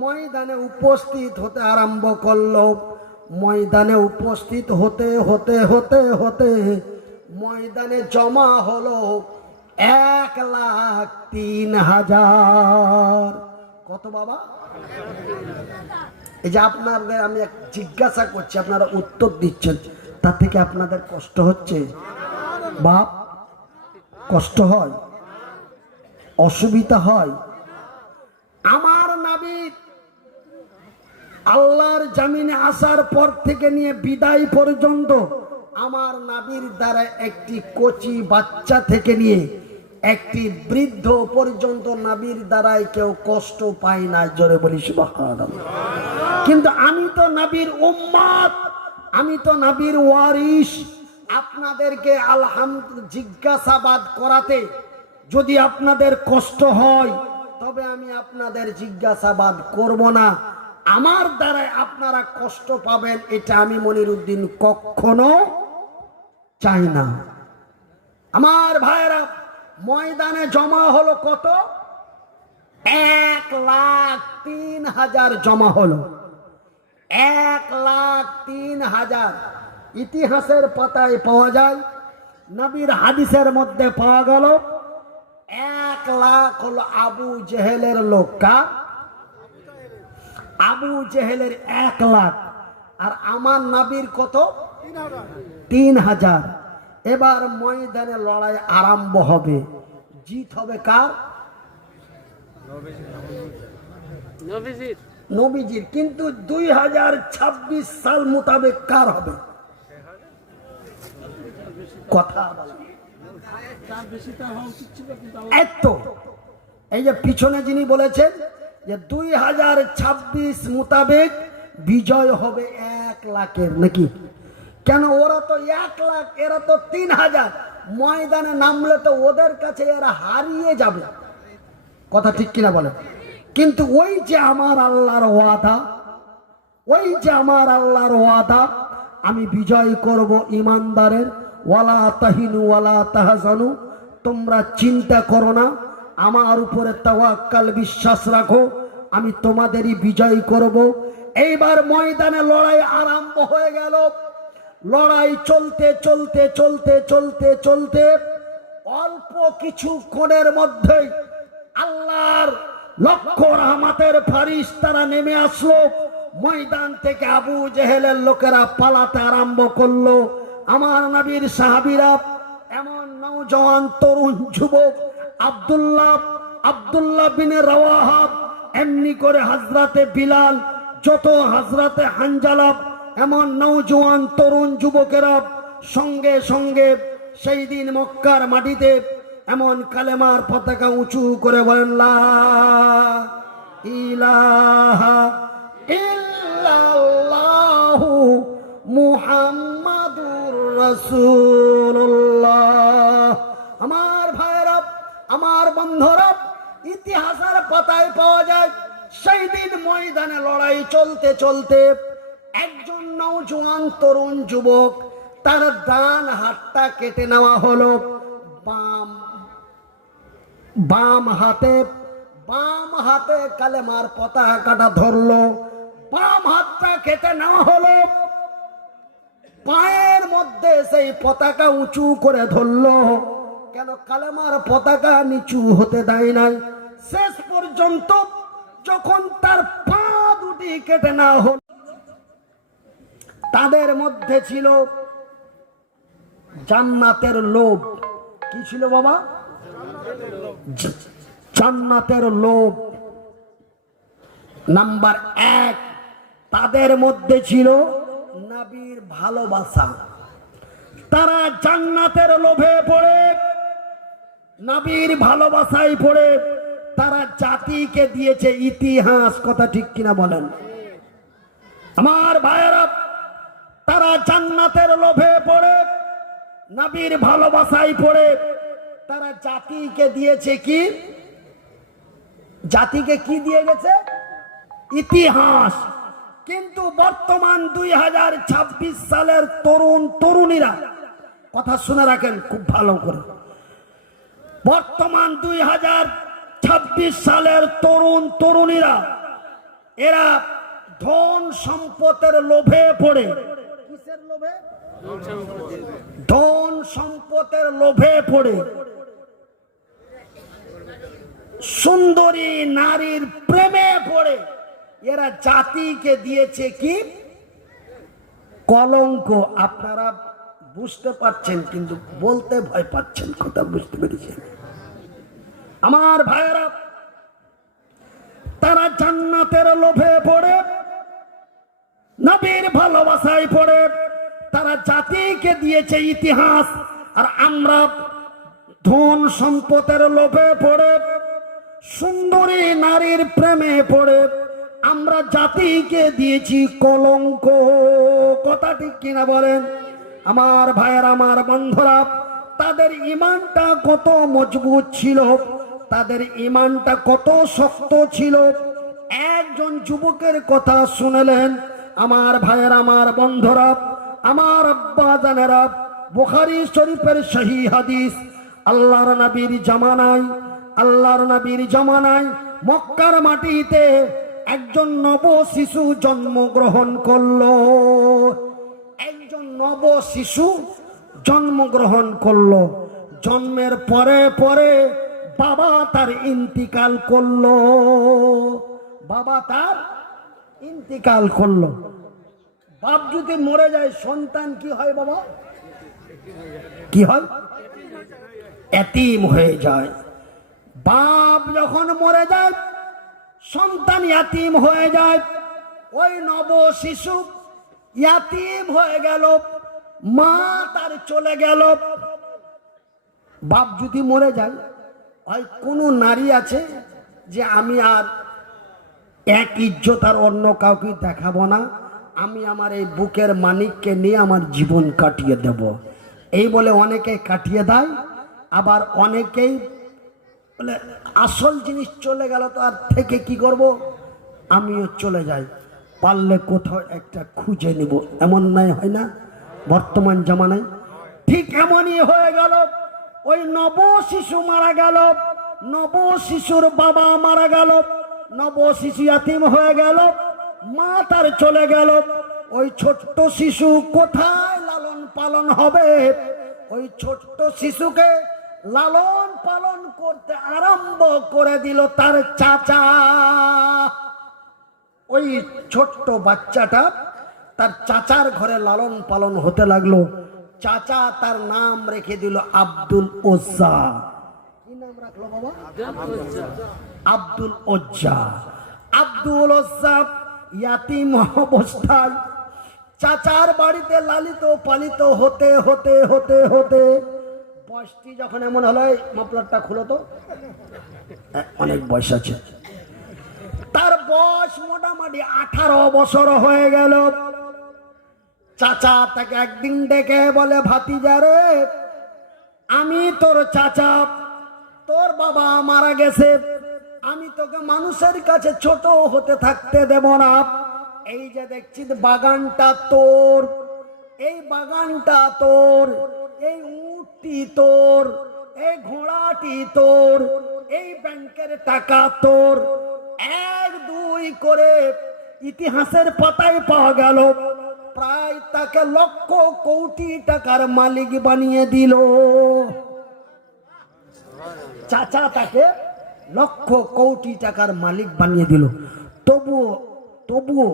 ময়দানে উপস্থিত হতে আরম্ভ করলো। ময়দানে উপস্থিত হতে হতে হতে হতে ময়দানে জমা হলো 1,03,000। কত বাবা? এই যে আপনাদের আমি জিজ্ঞাসা করছি, আপনারা উত্তর দিচ্ছেন, তার থেকে আপনাদের কষ্ট হচ্ছে? বাপ, কষ্ট হয়? অসুবিধা হয়? আমার নবী আল্লাহর জমিনে আসার পর থেকে নিয়ে বিদায় পর্যন্ত আমার নবীর দ্বারা একটি কচি বাচ্চা থেকে নিয়ে একটি বৃদ্ধ পর্যন্ত নবীর দ্বারাই কেউ কষ্ট পায় না। জোরে বলি সুবহানাল্লাহ। কিন্তু আমি তো নবীর উম্মত, আমি তো নবীর ওয়ারিস। আপনাদেরকে আলহামদুলিল্লাহ জিজ্ঞাসাবাদ করাতে যদি আপনাদের কষ্ট হয়, তবে আমি আপনাদের জিজ্ঞাসাবাদ করব না। আমার দ্বারাই আপনারা কষ্ট পাবেন, এটা আমি মনিরউদ্দিন কখনো চাই না। আমার ভাইরা, ময়দানে জমা হলো কত? 1,03,000 জমা হলো। 1,03,000 ইতিহাসের পাতায় পাওয়া যায়, নবীর হাদিসের মধ্যে পাওয়া গেল 1,00,000 হলো আবু জেহেলের লোক। কার? আবু জেহেলের 1,00,000। আর আমার নবীর কত? 3,000। এবার ময়দানে লড়াই আরম্ভ হবে। জিত হবে কার? নবীজির। কিন্তু 2026 সাল মোতাবেক কার হবে? কথা এত। এই যে পিছনে যিনি বলেছেন যে 2026 মোতাবেক বিজয় হবে 1,00,000-এর, নাকি? কেন? ওরা তো 1,00,000, এরা তো 3,000। ময়দানে নামলে তো ওদের কাছে এরা হারিয়ে যাবে। কথা ঠিক কিনা বলে? কিন্তু ওই যে আমার আল্লাহর ওয়াদা, ওই যে আমার আল্লাহর ওয়াদা, আমি বিজয় করব ইমানদারের। ওয়ালা তাহিনু ওয়ালা তাহজানু, তোমরা চিন্তা করো না, আমার উপরে তাওয়াক্কাল, বিশ্বাস রাখো, আমি তোমাদেরই বিজয় করব। এইবার ময়দানে লড়াই আরম্ভ হয়ে গেল। লড়াই চলতে চলতে চলতে চলতে চলতে অল্প কিছুক্ষণের মধ্যেই আল্লাহর লক্ষ রহমতের ফারিস্তারা নেমে আসলো। ময়দান থেকে আবু জেহেলের লোকেরা পালাতে আরম্ভ করলো। আমার নবীর সাহাবীরা, এমন নওজওয়ান তরুণ যুবক আব্দুল্লাহ বিন রাওয়াহা, এমনি করে হযরতে বিলাল, যত হযরতে হানজালা, এমন নওজওয়ান তরুণ যুবকেরা সঙ্গে সঙ্গে সেই দিন মক্কার মাটিতে এমন কালেমার পতাকা উঁচু করে বলেন, লা ইলাহা ইল্লাল্লাহু মুহাম্মাদুর রাসূলুল্লাহ। আমার ভাইরা, আমার বন্ধুরা, ইতিহাসের পাতায় পাওয়া যায় সেই দিন ময়দানে লড়াই চলতে চলতে একজন নওজওয়ান তরুণ যুবক, তার ডান হাতটা কেটে নেওয়া হলো। বাম হাতে কালেমার পতাকাটা ধরলো, বাম হাতটা কেটে নেওয়া হলো। পায়ের মধ্যে সেই পতাকা উঁচু করে ধরলো। কেন? কালেমার পতাকা নিচু হতে দেয় নাই। শেষ পর্যন্ত যখন তার পা দুটি কেটে নেওয়া হলো, তাদের মধ্যে ছিল জান্নাতের লোভ। কি ছিল বাবা? জান্নাতের লোভ। নাম্বার 1, তাদের মধ্যে ছিল নবীর ভালোবাসা। তারা জান্নাতের লোভে পড়ে, নবীর ভালোবাসায় পড়ে তারা জাতিকে দিয়েছে ইতিহাস। কথা ঠিক কিনা বলেন আমার ভাইয়েরা? তারা জান্নাতের লোভে পড়ে, নবীর ভালোবাসায় পড়ে তারা জাতিকে দিয়েছে কি? জাতিকে কি দিয়ে গেছে? ইতিহাস। কিন্তু বর্তমান 2026 সালের তরুণ তরুণীরা, কথা শুনে রাখেন খুব ভালো করে, বর্তমান 2026 সালের তরুণ তরুণীরা এরা ধন সম্পদের লোভে পড়ে। কিসের লোভে? ধন সম্পদের লোভে পড়ে সুন্দরী নারীর প্রেমে পড়ে এরা জাতিকে দিয়েছে কি? কলঙ্ক। আপনারা বুঝতে পারছেন কিন্তু বলতে ভয় পাচ্ছেন। কথা বুঝতে পেরেছেন আমার ভাইয়েরা? তারা জান্নাতের লোভে পড়ে, নবীর ভালোবাসায় পড়ে তারা জাতিকে দিয়েছে ইতিহাস। আর আমরা ধন সম্পদের লোভে পড়ে, সুন্দরী নারীর প্রেমে পড়ে আমরা জাতিকে দিয়েছি কলঙ্ক। কথা ঠিক কিনা বলেন আমার ভাইয়েরা, আমার বন্ধুরা? তাদের ঈমানটা কত মজবুত ছিল, তাদের ঈমানটা কত শক্ত ছিল। একজন যুবকের কথা শুনলেন আমার ভাইয়েরা, আমার বন্ধুরা, আমার আব্বা জানেরা। বুখারী শরীফের সহিহ হাদিস। আল্লাহর নবীর জামানায় মক্কার মাটিতে একজন নব শিশু জন্মগ্রহণ করলো। একজন নব শিশু জন্মগ্রহণ করলো। জন্মের পরে পরে বাবা তার ইন্তিকাল করলো। বাবা তার ইন্তিকাল করলো। বাপ যদি মরে যায় সন্তান কি হয় বাবা? কি হয়? এতিম হয়ে যায়। বাপ যখন মরে যায় সন্তান ইয়াতিম হয়ে যায়। ওই নব শিশু ইয়াতিম হয়ে গেল, মা তার চলে গেল। বাপ যদি মরে যায়, হয় কোনো নারী আছে যে আমি আর এক ইজ্জত আর অন্য কাউকে দেখাবো না, আমি আমার এই বুকের মানিককে নিয়ে আমার জীবন কাটিয়ে দেব, এই বলে অনেকে কাটিয়ে দেয়। আবার অনেকেই বলে আসল জিনিস চলে গেল তো আর থেকে কি করব, আমিও চলে যাই, পারলে কোথাও একটা খুঁজে নিব। এমন নাই হয় না বর্তমান জামানায়? ঠিক এমনই হয়ে গেল। ওই নব শিশু মারা গেল, নব শিশুর বাবা মারা গেল, নব শিশু ইয়াতিম হয়ে গেল, মা তার চলে গেল। ওই ছোট্ট শিশু কোথায় লালন পালন হবে? ওই ছোট্ট শিশুকে লালন পালন করতে আরম্ভ করে দিল তার চাচা। ওই ছোট্ট বাচ্চাটা তার চাচার ঘরে লালন পালন হতে লাগলো। চাচা তার নাম রেখে দিল আব্দুল ওজ্জা। কি নাম রাখলো বাবা? আব্দুল ওজ্জা। আব্দুল ওজ্জা ইয়াতিম অবস্থায় চাচার বাড়িতে লালিত পালিত হতে হতে হতে হতে বয়সটি যখন এমন হলো, মাফলারটা খুলো তো, অনেক বয়স আছে, তার বয়স মোটামুটি 18 বছর হয়ে গেল। চাচা তাকে একদিন ডেকে বলে, ভাতিজা রে, আমি তোর চাচা, তোর বাবা মারা গেছে, আমি তোকে মানুষের কাছে ছোট হতে থাকতে দেব না। এই যে দেখছি বাগানটা তোর, এই বাগানটা তোর, এই উটটি তোর, এই ঘোড়াটি তোর, এই ব্যাংকের টাকা তোর। 1 2 করে ইতিহাসের পাতায় পাওয়া গেল প্রায় তাকে লক্ষ কোটি টাকার মালিক বানিয়ে দিল। চাচা তাকে লক্ষ কোটি টাকার মালিক বানিয়ে দিল। তবুও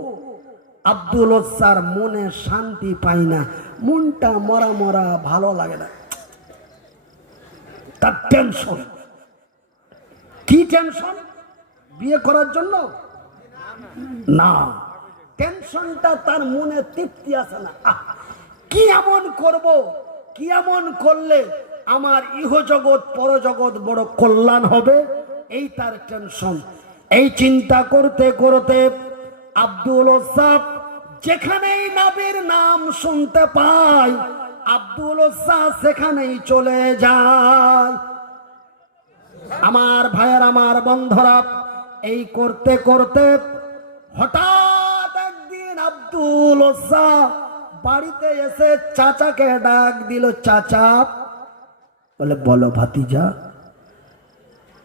আব্দুল ওসার মনে শান্তি পাই না, মনটা মরা মরা, ভালো লাগে না, তার টেনশন। কি টেনশন? বিয়ে করার জন্য না, টেনশনটা তার মনে তৃপ্তি আসে না। কি এমন করব, কি এমন করলে আমার ইহজগৎ পরজগৎ বড় কল্যাণ হবে, এই তার টেনশন। এই চিন্তা করতে করতে আব্দুল ওসাফ যেখানেই নবীর নাম শুনতে পায়, আব্দুল ওসাফ সেখানেই চলে যায়। আমার ভাইয়ের, আমার বন্ধুরা, এই করতে করতে হঠাৎ একদিন আব্দুল ওসাফ বাড়িতে এসে চাচাকে ডাক দিল। চাচা বলে, বলো ভাতিজা।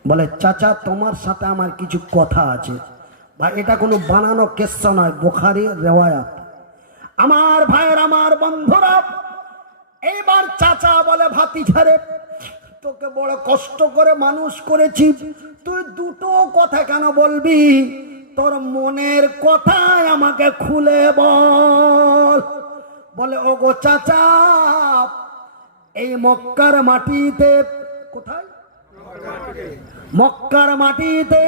বলে, চাচা তোমার সাথে আমার কিছু কথা আছে। ভাই এটা কোনো বানানো কিস্সা নয়, বুখারীর রিওয়ায়াত। আমার ভাইয়ের, আমার বন্ধুরা, এইবার চাচা বলে, ভাতিজা রে, তোকে বড় কষ্ট করে মানুষ করেছি, তুই দুটো কথা কেন বলবি? তোর মনের কথাই আমাকে খুলে বল। বলে, ওগো চাচা, এই মক্কার মাটিতে, কোথায়? মক্কার মাটিতে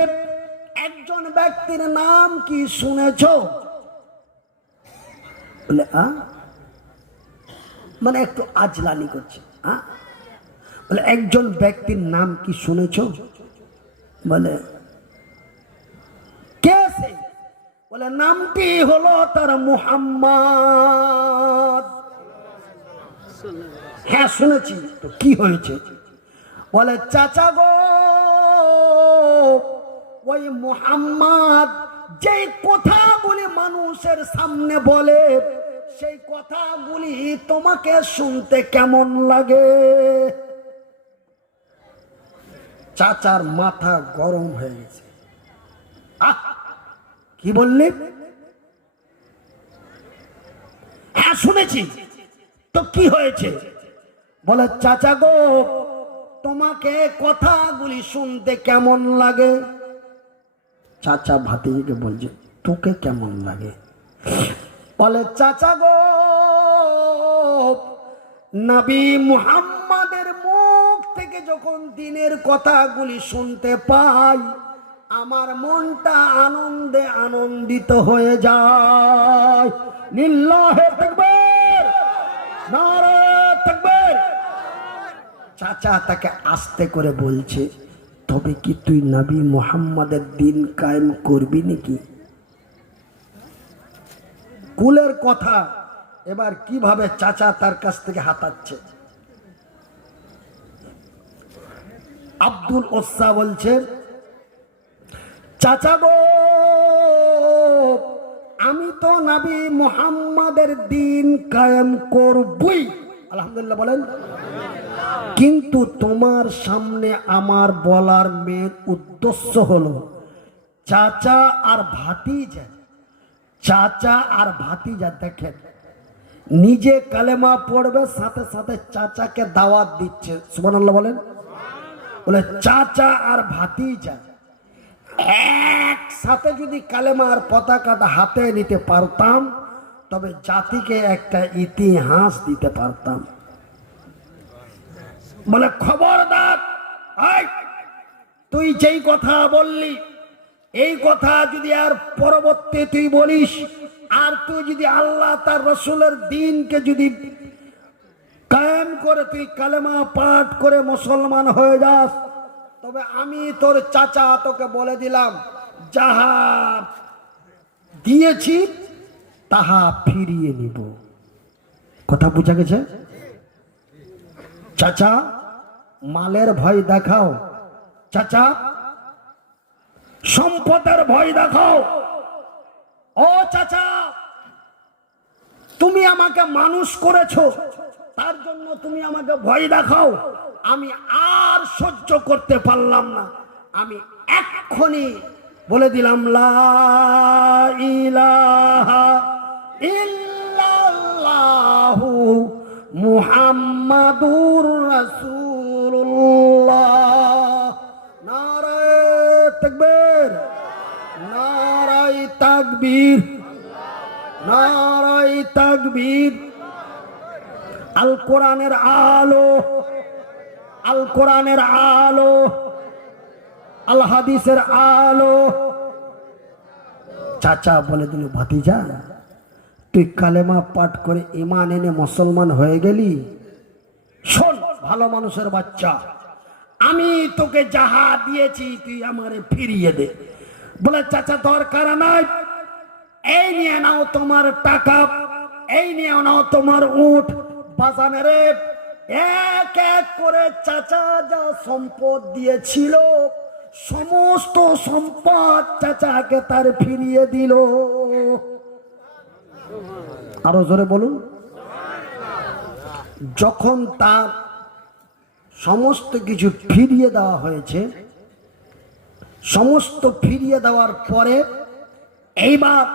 একজন ব্যক্তির নাম কি শুনেছ? বলে, মানে একটু আজলানি করছে। বলে, একজন ব্যক্তির নাম কি শুনেছ? বলে, কে সে? বলে, নামটি হলো তার মুহাম্মদ। হ্যাঁ শুনেছি। তো কি হয়েছে? বলে, চাচা গো, ওই মুহাম্মদ যেই কথাগুলি মানুষের সামনে বলে, সেই কথাগুলি তোমাকে শুনতে কেমন লাগে? চাচার মাথা গরম হয়ে গেছে। কি বললি? হ্যাঁ শুনেছি। তো কি হয়েছে? বলে, চাচা গো, তোমাকে কথাগুলি শুনতে কেমন লাগে? চাচা ভাতিজিকে বলছে, তোকে কেমন লাগে? বলে, চাচা গো, নবী মুহাম্মাদের মুখ থেকে যখন দিনের কথাগুলি শুনতে পাই, আমার মনটা আনন্দে আনন্দিত হয়ে যায়। লিল্লাহি তাকবীর, নারে তাকবীর। চাচা তাকে আস্তে করে বলছে, তবে কি তুই নবী মুহাম্মাদের দিন কায়েম করবি নাকি? কুলের কথা এবার কিভাবে চাচা তার কাছ থেকে হাতাচ্ছে। আব্দুল ওসা বলছে, চাচা গো, আমি তো নবী মুহাম্মাদের দিন কায়েম করবই, আলহামদুলিল্লাহ বলেন। কিন্তু তোমার সামনে আমার বলার মেন উদ্দেশ্য হলো, চাচা আর ভাতিজা, চাচা আর ভাতিজা দেখেন, নিজে কালেমা পড়বে, সাথে সাথে চাচাকে দাওয়াত দিচ্ছে। সুবহানাল্লাহ বলেন। বলে, চাচা আর ভাতিজা একসাথে যদি কালেমার পতাকাটা হাতে নিতে পারতাম, তবে জাতিকে একটা ইতিহাস দিতে পারতাম। বলে, খবরদার, তুই যেই কথা বললি, এই কথা যদি আর পরবর্তী তুই বলিস, আর তুই যদি আল্লাহ তার রসুলের দিনকে যদি কায়েম করে তুই কালেমা পাঠ করে মুসলমান হয়ে যাস, তবে আমি তোর চাচা তোকে বলে দিলাম, যাহা দিয়েছি তাহা ফিরিয়ে নিব। কথা বুঝা গেছে? চাচা মালের ভয় দেখাও, চাচা সম্পদের ভয় দেখাও। ও চাচা, তুমি আমাকে মানুষ করেছো, তার জন্য তুমি আমাকে ভয় দেখাও। আমি আর সহ্য করতে পারলাম না, আমি এক্ষুনি বলে দিলাম, লা ইলাহা ইল্লাল্লাহু মুহাম্মাদুর রাসূলুল্লাহ। নারায়ে তাকবীর, নারায়ে তাকবীর, নারায়ে তাকবীর। আল কোরআনের আলো, আল কোরআনের আলো, আল হাদিসের আলো। চাচা বলে দিল, ভাতিজা তুই কালেমা পাঠ করে ঈমান এনে মুসলমান হয়ে গেলি। শোন ভালো মানুষের বাচ্চা, আমি তোকে যাহা দিয়েছি তুই আমারে ফিরিয়ে দে। বলে চাচা দরকার নাই, এই নিয়ে নাও তোমার টাকা, এই নিয়ে নাও তোমার উট। বাজানে রে, এক এক করে চাচা যা সম্পদ দিয়েছিল সমস্ত সম্পদ চাচাকে তার ফিরিয়ে দিল। আরো জোরে বলুন। যখন তার সমস্ত কিছু ফিরিয়ে দেওয়া হয়েছে, সমস্ত ফিরিয়ে দেওয়ার পরে এইবার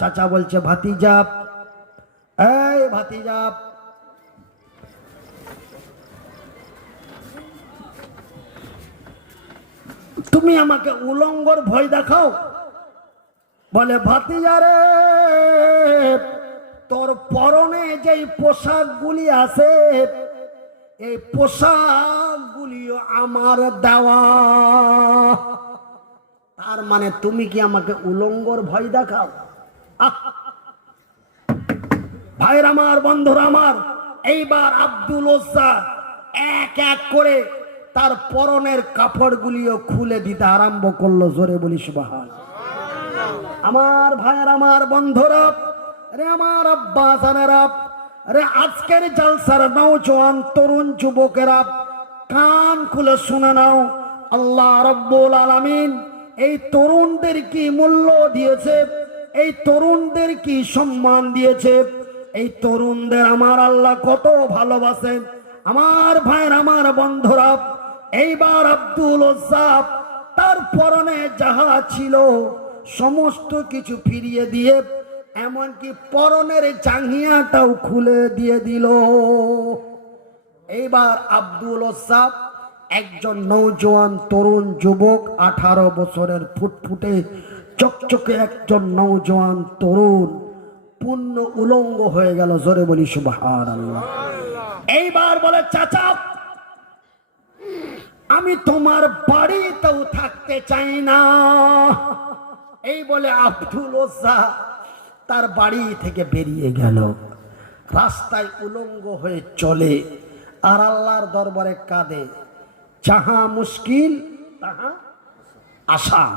চাচা বলছে, ভাতিজা, এই ভাতিজা, তুমি আমাকে উলঙ্গর ভয় দেখাও। বলে ভাতিজা রে, তোর পরনে যেই পোশাকগুলি আছে এই পোশাকগুলিও আমার দেওয়া। তার মানে তুমি কি আমাকে উলঙ্গর ভয় দেখাও? ভাইরা আমার, বন্ধুরা আমার, এইবার আব্দুল ওজ্জা এক এক করে তার পরনের কাপড়গুলিও খুলে দিতে আরম্ভ করলো। জোরে বলি সুবহানাল্লাহ। আমার ভাইয়ের, আমার বন্ধুরা, রে আমার আব্বা জানেরা, রে আজকের জলসার নওজোয়ান তরুণ যুবকেরা, কান খুলে শুনে নাও। আল্লাহ রাব্বুল আলামিন এই তরুণদের কি মূল্য দিয়েছে, এই তরুণদের কি সম্মান দিয়েছে, এই তরুণদের আমার আল্লাহ কত ভালোবাসেন। আমার ভাইয়ের, আমার বন্ধুরা, এইবার আব্দুল ওজ্জা তার পরনে যাহা ছিল সমস্ত কিছু ফিরিয়ে দিয়ে এমনকি পরনের জাঙ্গিয়াটাও খুলে দিয়ে দিল। এইবার আব্দুল ওজ্জা একজন নওজোয়ান তরুণ যুবক, 18 বছরের ফুটফুটে চকচকে একজন নওজোয়ান তরুণ পূর্ণ উলঙ্গ হয়ে গেল। জোরে বলি সুবহানাল্লাহ। এইবার বলে, চাচা আমি তোমার বাড়িতেও থাকতে চাই না। এই বলে আব্দুল ওজ্জা তার বাড়ি থেকে বেরিয়ে গেল। রাস্তায় উলঙ্গ হয়ে চলে আর আল্লাহর দরবারে কাঁদে। যাহা মুশকিল তাহা আসান।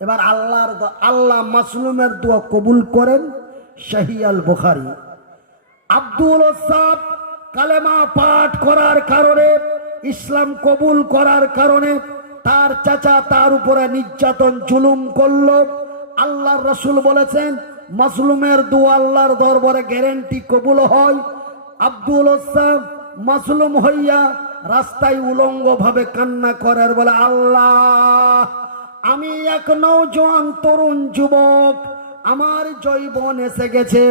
এবার আল্লাহ মাসলুমের দোয়া কবুল করেন। সহিহ আল বুখারী। আব্দুল ওজ্জা কালেমা পাঠ করার কারণে, ইসলাম কবুল করার কারণে তার চাচা তার উপরে নির্যাতন জুলুম করলো। আল্লাহর রাসূল বলেছেন, মাসলুমের দোয়া আল্লাহর দরবারে গ্যারান্টি কবুল হয়। আব্দুল ওজ্জা মাসলুম হইয়া রাস্তায় উলঙ্গ ভাবে কান্না করে আর বলে, আল্লাহ আমি এক নওজোয়ান তরুণ যুবক, আমার যৌবন এসে গেছে,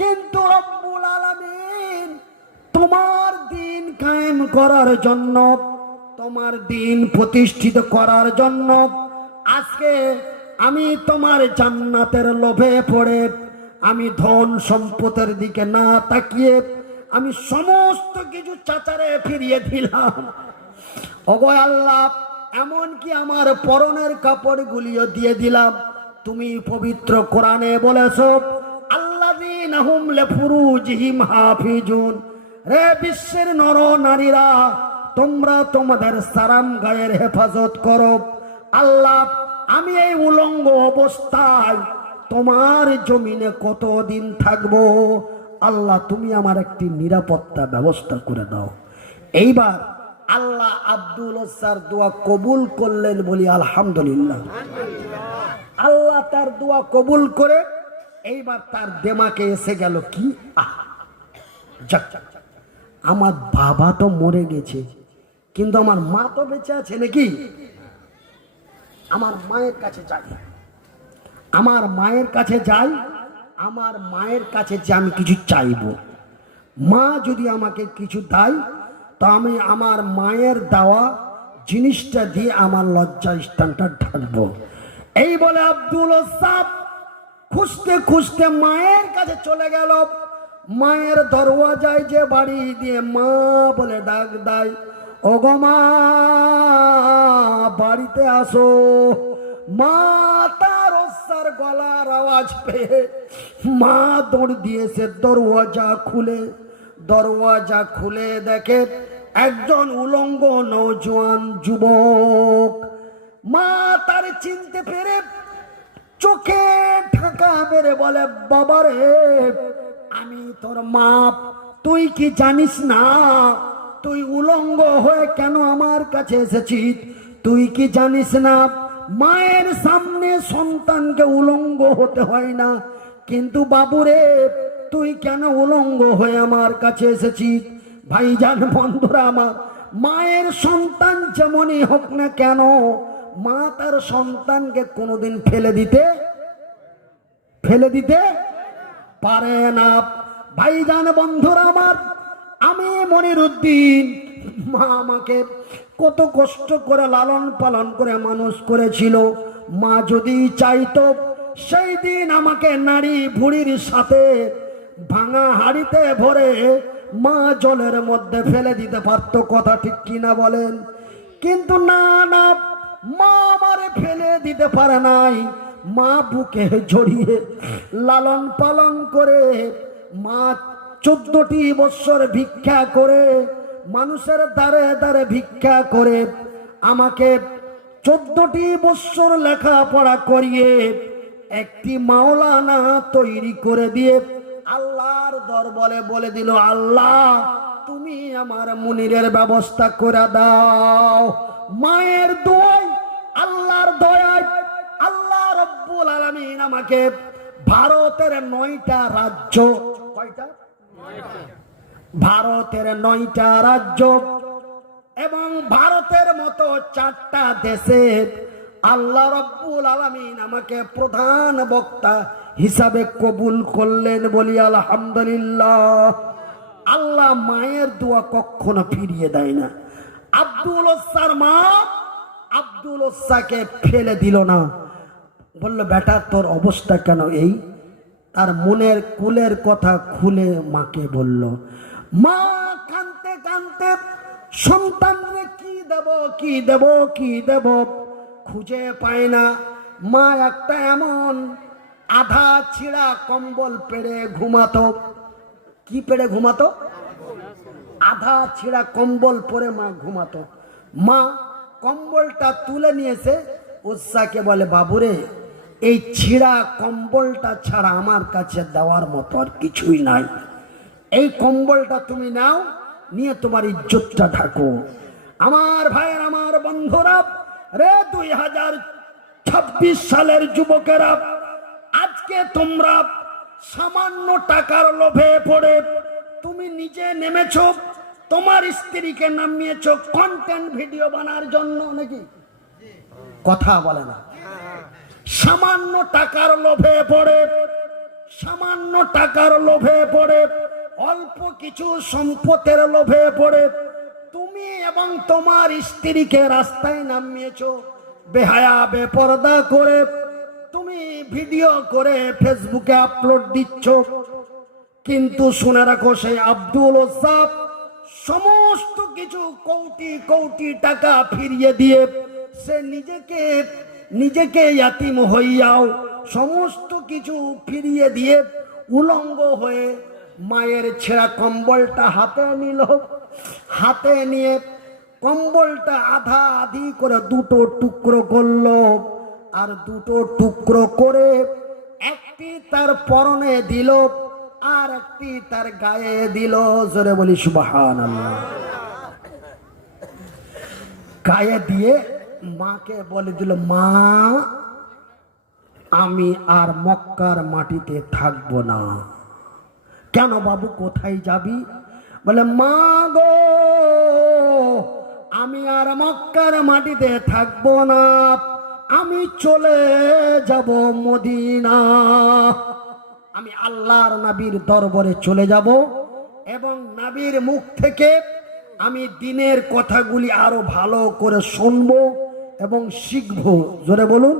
কিন্তু রব্বুল আলামিন তোমার দিন কায়েম করার জন্য, তোমার দিন প্রতিষ্ঠিত করার জন্য আজকে আমি তোমার জান্নাতের লোভে পড়ে আমি ধন সম্পদের দিকে না তাকিয়ে আমি সমস্ত কিছু চাচারে ফিরিয়ে দিলাম। ওগো আল্লাহ, এমনকি আমার পরনের কাপড়গুলিও দিয়ে দিলাম। তুমি পবিত্র কোরআনে বলেছো, আল্লাযীনা হুম লিফুরুজিহিম হাফিজুন। রে বিশ্বের নর নারীরা, তোমরা তোমাদের সারাম গায়ের হেফাজত করো। আল্লাহ, আমি এই উলঙ্গ অবস্থায় তোমার জমিনে কতদিন থাকবো? আল্লাহ তুমি আমার একটি নিরাপত্তা ব্যবস্থা করে দাও। এইবার আল্লাহ আব্দুল ওজ্জার দোয়া কবুল করলেন, বলি আলহামদুলিল্লাহ। আল্লাহ তার দোয়া কবুল করে এইবার তার দেমাকে এসে গেল কি, আমার বাবা তো মরে গেছে, কিন্তু আমার মা তো বেঁচে আছে নাকি? আমার মায়ের কাছে যাই, আমার মায়ের কাছে যাই, আমার মায়ের কাছে যে আমি কিছু চাইব, মা যদি আমাকে কিছু দেয় তো আমি আমার মায়ের দেওয়া জিনিসটা দিয়ে আমার লজ্জা স্থানটা ঢাকবো। এই বলে আব্দুল ওজ্জা খুঁজতে খুঁজতে মায়ের কাছে চলে গেল। মায়ের দরওয়াজায় যে বাড়ি দিয়ে মা বলে ডাক দেয়, ওগো মা বাড়িতে আসো। মা তার ওসার গলার আওয়াজ পেয়ে মা দৌড় দিয়েছে দরওয়াজা খুলে দেখে একজন উলঙ্গ নৌজওয়ান যুবক। মা তার চিনতে পেরে চোখে ঢাকা মেরে বলে, বাবারে আমি তোর মা, তুই কি জানিস না তুই উলঙ্গ হয়ে কেন আমার কাছে এসেছিস? তুই কি জানিস না মায়ের সামনে সন্তানকে উলঙ্গ হতে হয় না? কিন্তু বাবুরে তুই কেন উলঙ্গ হয়ে আমার কাছে এসেছিস? ভাইজান বন্ধুরা আমার, মায়ের সন্তান যেমনই হোক না কেন, মা তার সন্তানকে কোনোদিন ফেলে দিতে পারে না। ভাইজান বন্ধুরা আমার, আমি মনিরুদ্দিন, মা আমাকে কত কষ্ট করে লালন পালন করে মানুষ করেছিল। মা যদি চাইতো সেই দিন আমাকে নাড়ি ভুড়ির সাথে ভাঙা হাড়িতে ভরে মা জলের মধ্যে ফেলে দিতে পারতো, কথা ঠিক কিনা বলেন? কিন্তু না, মা আমারে ফেলে দিতে পারে নাই। মা বুকে জড়িয়ে লালন পালন করে, মা 14টি বৎসর ভিক্ষা করে, মানুষের দ্বারে দ্বারে ভিক্ষা করে আমাকে 14টি বৎসর লেখাপড়া করিয়ে একটি মাওলানা তৈরি করে দিয়ে আল্লাহর দরবারে বলে দিল, আল্লাহ তুমি আমার মুনিরের ব্যবস্থা করে দাও। মায়ের দোয়ায়, আল্লাহর দয়ায় আল্লাহ রব্বুল আলামিন আমাকে ভারতের 9টা রাজ্য, কয়টা? ভারতের 9টা রাজ্য এবং ভারতের মতো 4টা দেশে আল্লাহ রব্বুল আলামিন আমাকে প্রধান বক্তা হিসাবে কবুল করলেন। বলি আলহামদুলিল্লাহ। আল্লাহ মায়ের দোয়া কখনো ফিরিয়ে দেয় না। আব্দুল ওসার মা আব্দুল ওসাকে ফেলে দিল না, বলল বেটা তোর অবস্থা কেন এই? তার মনের কুলের কথা খুলে মাকে বলল। মা কাঁদতে কাঁদতে সন্তানরে কি দেব খুঁজে পায় না। মা একটা এমন আধা ছিঁড়া কম্বল পেড়ে ঘুমাতো। কি পেড়ে ঘুমাতো? আধা ছিঁড়া কম্বল পরে মা ঘুমাতো। মা কম্বলটা তুলে নিয়েছে, উৎসাকে বলে, বাবুরে এই ছিঁড়া কম্বলটা ছাড়া আমার কাছে দেওয়ার মতো আর কিছুই নাই। এই কম্বলটা তুমি নাও, নিয়ে তোমার ইজ্জতটা ঢাকো। আমার ভাইয়ের, আমার বন্ধুরা রে, 2026 সালের যুবকেরা, আজকে তোমরা সামান্য টাকার লোভে পড়ে তুমি নিজে নেমেছো, তোমার স্ত্রীকে নামিয়েছো কন্টেন্ট ভিডিও বানার জন্য, নাকি? কথা বলে না। সামান্য টাকার লোভে পড়ে অল্প কিছু সম্পদের লোভে পড়ে তুমি এবং তোমার স্ত্রীকে রাস্তায় নামিয়েছো, বেহায়া বেপরদা করে তুমি ভিডিও করে ফেসবুকে আপলোড দিচ্ছ। কিন্তু শুনে রাখো, সেই আব্দুল ওসাব সমস্ত কিছু কোটি কোটি টাকা ফিরিয়ে দিয়ে সে নিজেকে ইয়াতিম হইয়াও সমস্ত কিছু ফিরিয়ে দিয়ে উলঙ্গ হয়ে মায়ের ছেঁড়া কম্বলটা হাতে নিয়ে কম্বলটা আধা আধি করে 2টো টুকরো করলো, আর 2টো টুকরো করে একটি তার পরনে দিল আর একটি তার গায়ে দিল। জোরে বলি সুবহানাল্লাহ। গায়ে দিয়ে মাকে বলে দিল, মা আমি আর মক্কার মাটিতে থাকবো না। কেন বাবু, কোথায় যাবি? বলে, মা গো আমি আর মক্কার মাটিতে থাকবো না, আমি চলে যাব মদিনা। আমি আল্লাহর নবীর দরবারে চলে যাব এবং নবীর মুখ থেকে আমি দ্বীনের কথাগুলি আরো ভালো করে শুনবো এবং শিখবো। জোরে বলুন।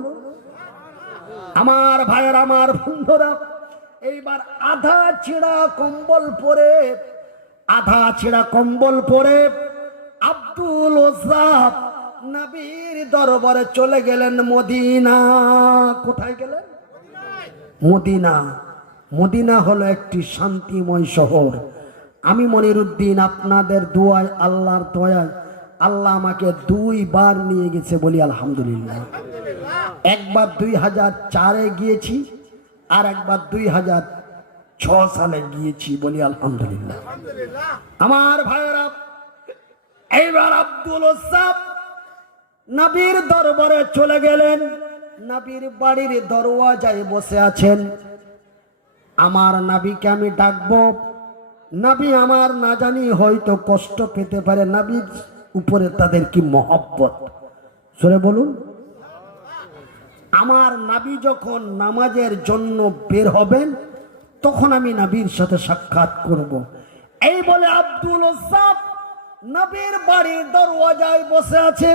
আমার ভাইয়ের, আমার বন্ধুরা, এইবার আধা ছেঁড়া কম্বল পরে, আধা ছেঁড়া কম্বল পরে আব্দুল ওসাব নবীর দরবারে চলে গেলেন মদিনা। কোথায় গেলেন? মদিনা। মদিনা হলো একটি শান্তিময় শহর। আমি মনিরুদ্দিন আপনাদের দোয়ায়, আল্লাহর দয়ায় আল্লাহ আমাকে 2 বার নিয়ে গেছে, বলি আলহামদুলিল্লাহ। একবার 2004-এ গিয়েছি, আর একবার 2006 সালে গিয়েছি, বলি আলহামদুলিল্লাহ। আমার ভাইয়েরা, এইবার আব্দুল ওসাব নবীর দরবারে চলে গেলেন। নবীর বাড়ির দরওয়াজায় বসে আছেন। আমার নবীকে আমি ডাকবো, নবী আমার না জানি হয়তো কষ্ট পেতে পারে। নবীর উপরে তাদের কি মহব্বত, সরে বলুন। আমার নবী যখন নামাজের জন্য বের হবেন, তখন আমি নবীর সাথে সাক্ষাৎ করব। এই বলে আব্দুল ওসাব নবীর বাড়ির দরওয়াজায় বসে আছে।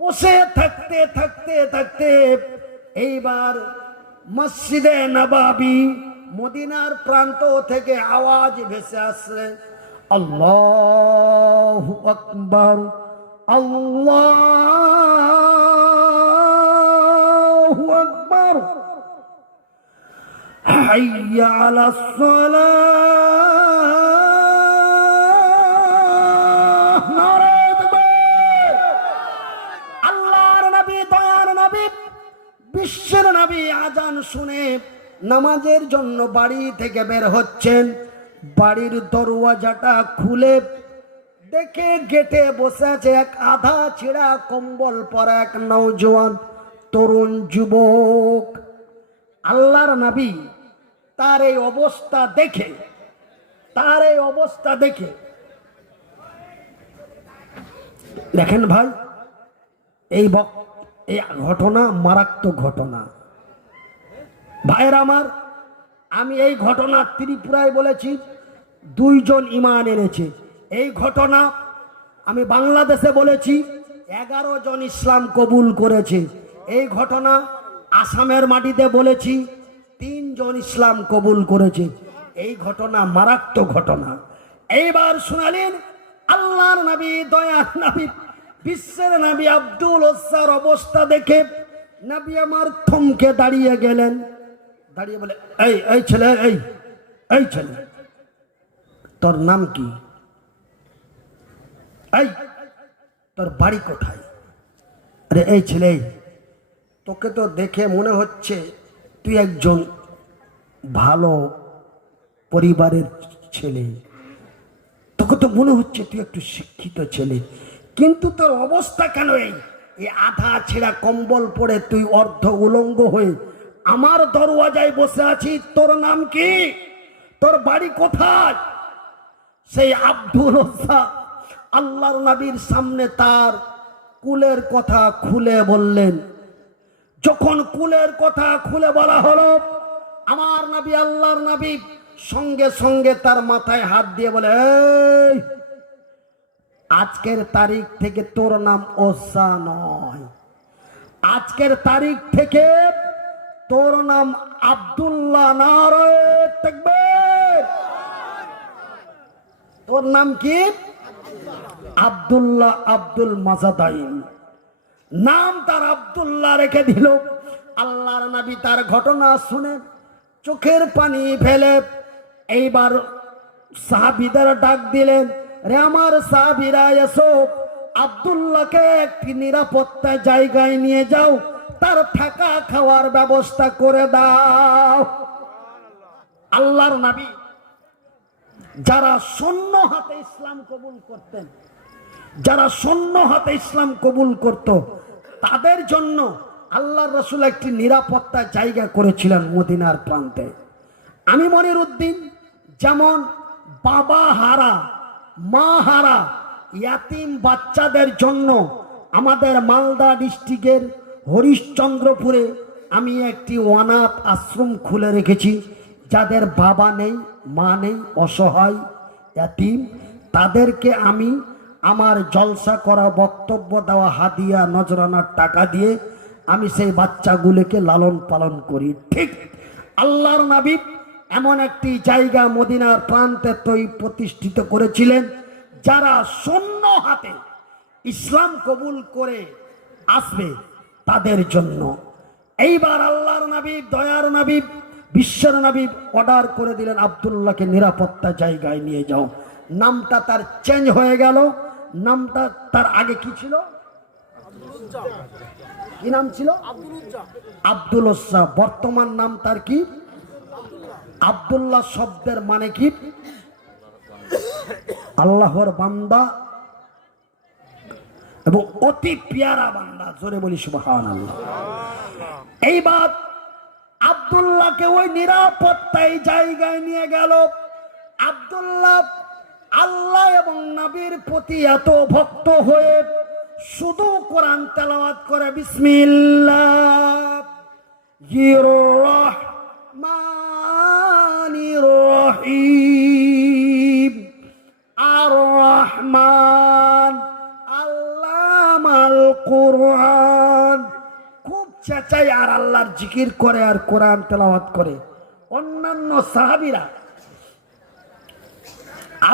বসে থাকতে থাকতে থাকতে এইবার মসজিদে নবাবী, মদিনার প্রান্ত থেকে আওয়াজ ভেসে আসছে, আল্লাহু আকবার, আল্লাহু আকবার, হাইয়া আলাস সালাহ। নারে তাকবীর। আল্লাহর নবী, দয়ার নবী, বিশ্বের নবী আজান শুনে নামাজের জন্য বাড়ি থেকে বের হচ্ছেন। বাড়ির দরওয়াজাটা খুলে দেখে গেটে বসে আছে এক আধা ছেঁড়া কম্বল পরা এক নওজোয়ান তরুণ যুবক। আল্লাহর নবী তার এই অবস্থা দেখে, দেখেন ভাই, এই ঘটনা মারাত্মক ঘটনা। ভাইয়ের আমার, আমি এই ঘটনা ত্রিপুরায় বলেছি, 2 জন ঈমান এনেছে। এই ঘটনা আমি বাংলাদেশে বলেছি, 11 জন ইসলাম কবুল করেছে। এই ঘটনা আসামের মাটিতে বলেছি, 3 জন ইসলাম কবুল করেছে। এই ঘটনা মারাত্মক ঘটনা। এইবার শোনালেন আল্লাহর নবী, দয়ার নবী, বিশ্বের নবী আব্দুল ওসার অবস্থা দেখে নবী আমার থমকে দাঁড়িয়ে গেলেন। দাঁড়িয়ে বলে, এই ছেলে, এই ছেলে, তোর নাম কি? এই তোর বাড়ি কোথায়? আরে এই ছেলে, তোকে তো দেখে মনে হচ্ছে তুই একজন ভালো পরিবারের ছেলে, তোকে তো মনে হচ্ছে তুই একটু শিক্ষিত ছেলে, কিন্তু তোর অবস্থা কেন এই আধা ছেঁড়া কম্বল পরে তুই অর্ধ উলঙ্গ হয়ে আমার দরওয়াজায় বসে আছিস? তোর নাম কি? তোর বাড়ি কোথায়? সেই আব্দুল ওসাব আল্লাহর নবীর সামনে তার কুলের কথা খুলে বললেন। যখন কুলের কথা খুলে বলা হলো, আমার নবী, আল্লাহর নবী সঙ্গে সঙ্গে তার মাথায় হাত দিয়ে বলে, এই আজকের তারিখ থেকে তোর নাম ওসা নয়, আজকের তারিখ থেকে তোর নাম আব্দুল্লাহ। নারে তাকবীর। তোর নাম কি? আব্দুল্লাহ, আব্দুল মাজাদাইন নাম তার আব্দুল্লাহ রেখে দিল। আল্লাহর নবী তার ঘটনা শুনে চোখের পানি ফেলে এইবার সাহাবীদের ডাক দিলেন, রে আমার সাহাবীরা, এসো, আব্দুল্লাহকে একটি নিরাপত্তা জায়গায় নিয়ে যাও, তার থাকা খাওয়ার ব্যবস্থা করে দাও। আল্লাহর নবী যারা শূন্য হাতে ইসলাম কবুল করতেন, যারা শূন্য হাতে ইসলাম কবুল করত, তাদের জন্য আল্লাহর রাসূল একটি নিরাপত্তা জায়গা করেছিলেন মদিনার প্রান্তে। আমি মনিরুদ্দিন যেমন বাবা হারা, মা হারা ইয়াতিম বাচ্চাদের জন্য আমাদের মালদা ডিস্ট্রিক্টের হরিশ্চন্দ্রপুরে আমি একটি অনাথ আশ্রম খুলে রেখেছি। যাদের বাবা নেই, মা নেই, অসহায় ইয়াতিম, তাদেরকে আমি আমার জলসা করা, বক্তব্য দেওয়া, হাদিয়া, নজরানার টাকা দিয়ে আমি সেই বাচ্চাগুলোকে লালন পালন করি। ঠিক আল্লাহর নবী এমন একটি জায়গা মদিনার প্রান্তে প্রতিষ্ঠিত করেছিলেন, যারা শূন্য হাতে ইসলাম কবুল করে আসবে তাদের জন্য। এইবার আল্লাহর নবী, দয়ার নবী, বিশ্বের নবী অর্ডার করে দিলেন আব্দুল্লাহকে নিরাপত্তা জায়গায় নিয়ে যাও। নামটা তার চেঞ্জ হয়ে গেল। নামটা তার আগে কি ছিল? কি নাম ছিল? আব্দুল উজ্জা। বর্তমান নাম তার কি? আব্দুল্লাহ শব্দের মানে কি? আল্লাহর বান্দা এবং অতি পেয়ারা বান্দা। জোরে বলি সুবহানাল্লাহ। এইবার আব্দুল্লাহকে ওই নিরাপত্তায় জায়গায় নিয়ে গেল। আব্দুল্লাহ আল্লাহ এবং নবীর প্রতি এত ভক্ত হয়ে শুধু কোরআন তেলাওয়াত করে, বিসমিল্লাহির রহমানির রহিম, আর রহমান আল্লামাল কুরআন। খুব চেঁচাই আর আল্লাহর জিকির করে আর কোরআন তেলাওয়াত করে। অন্যান্য সাহাবীরা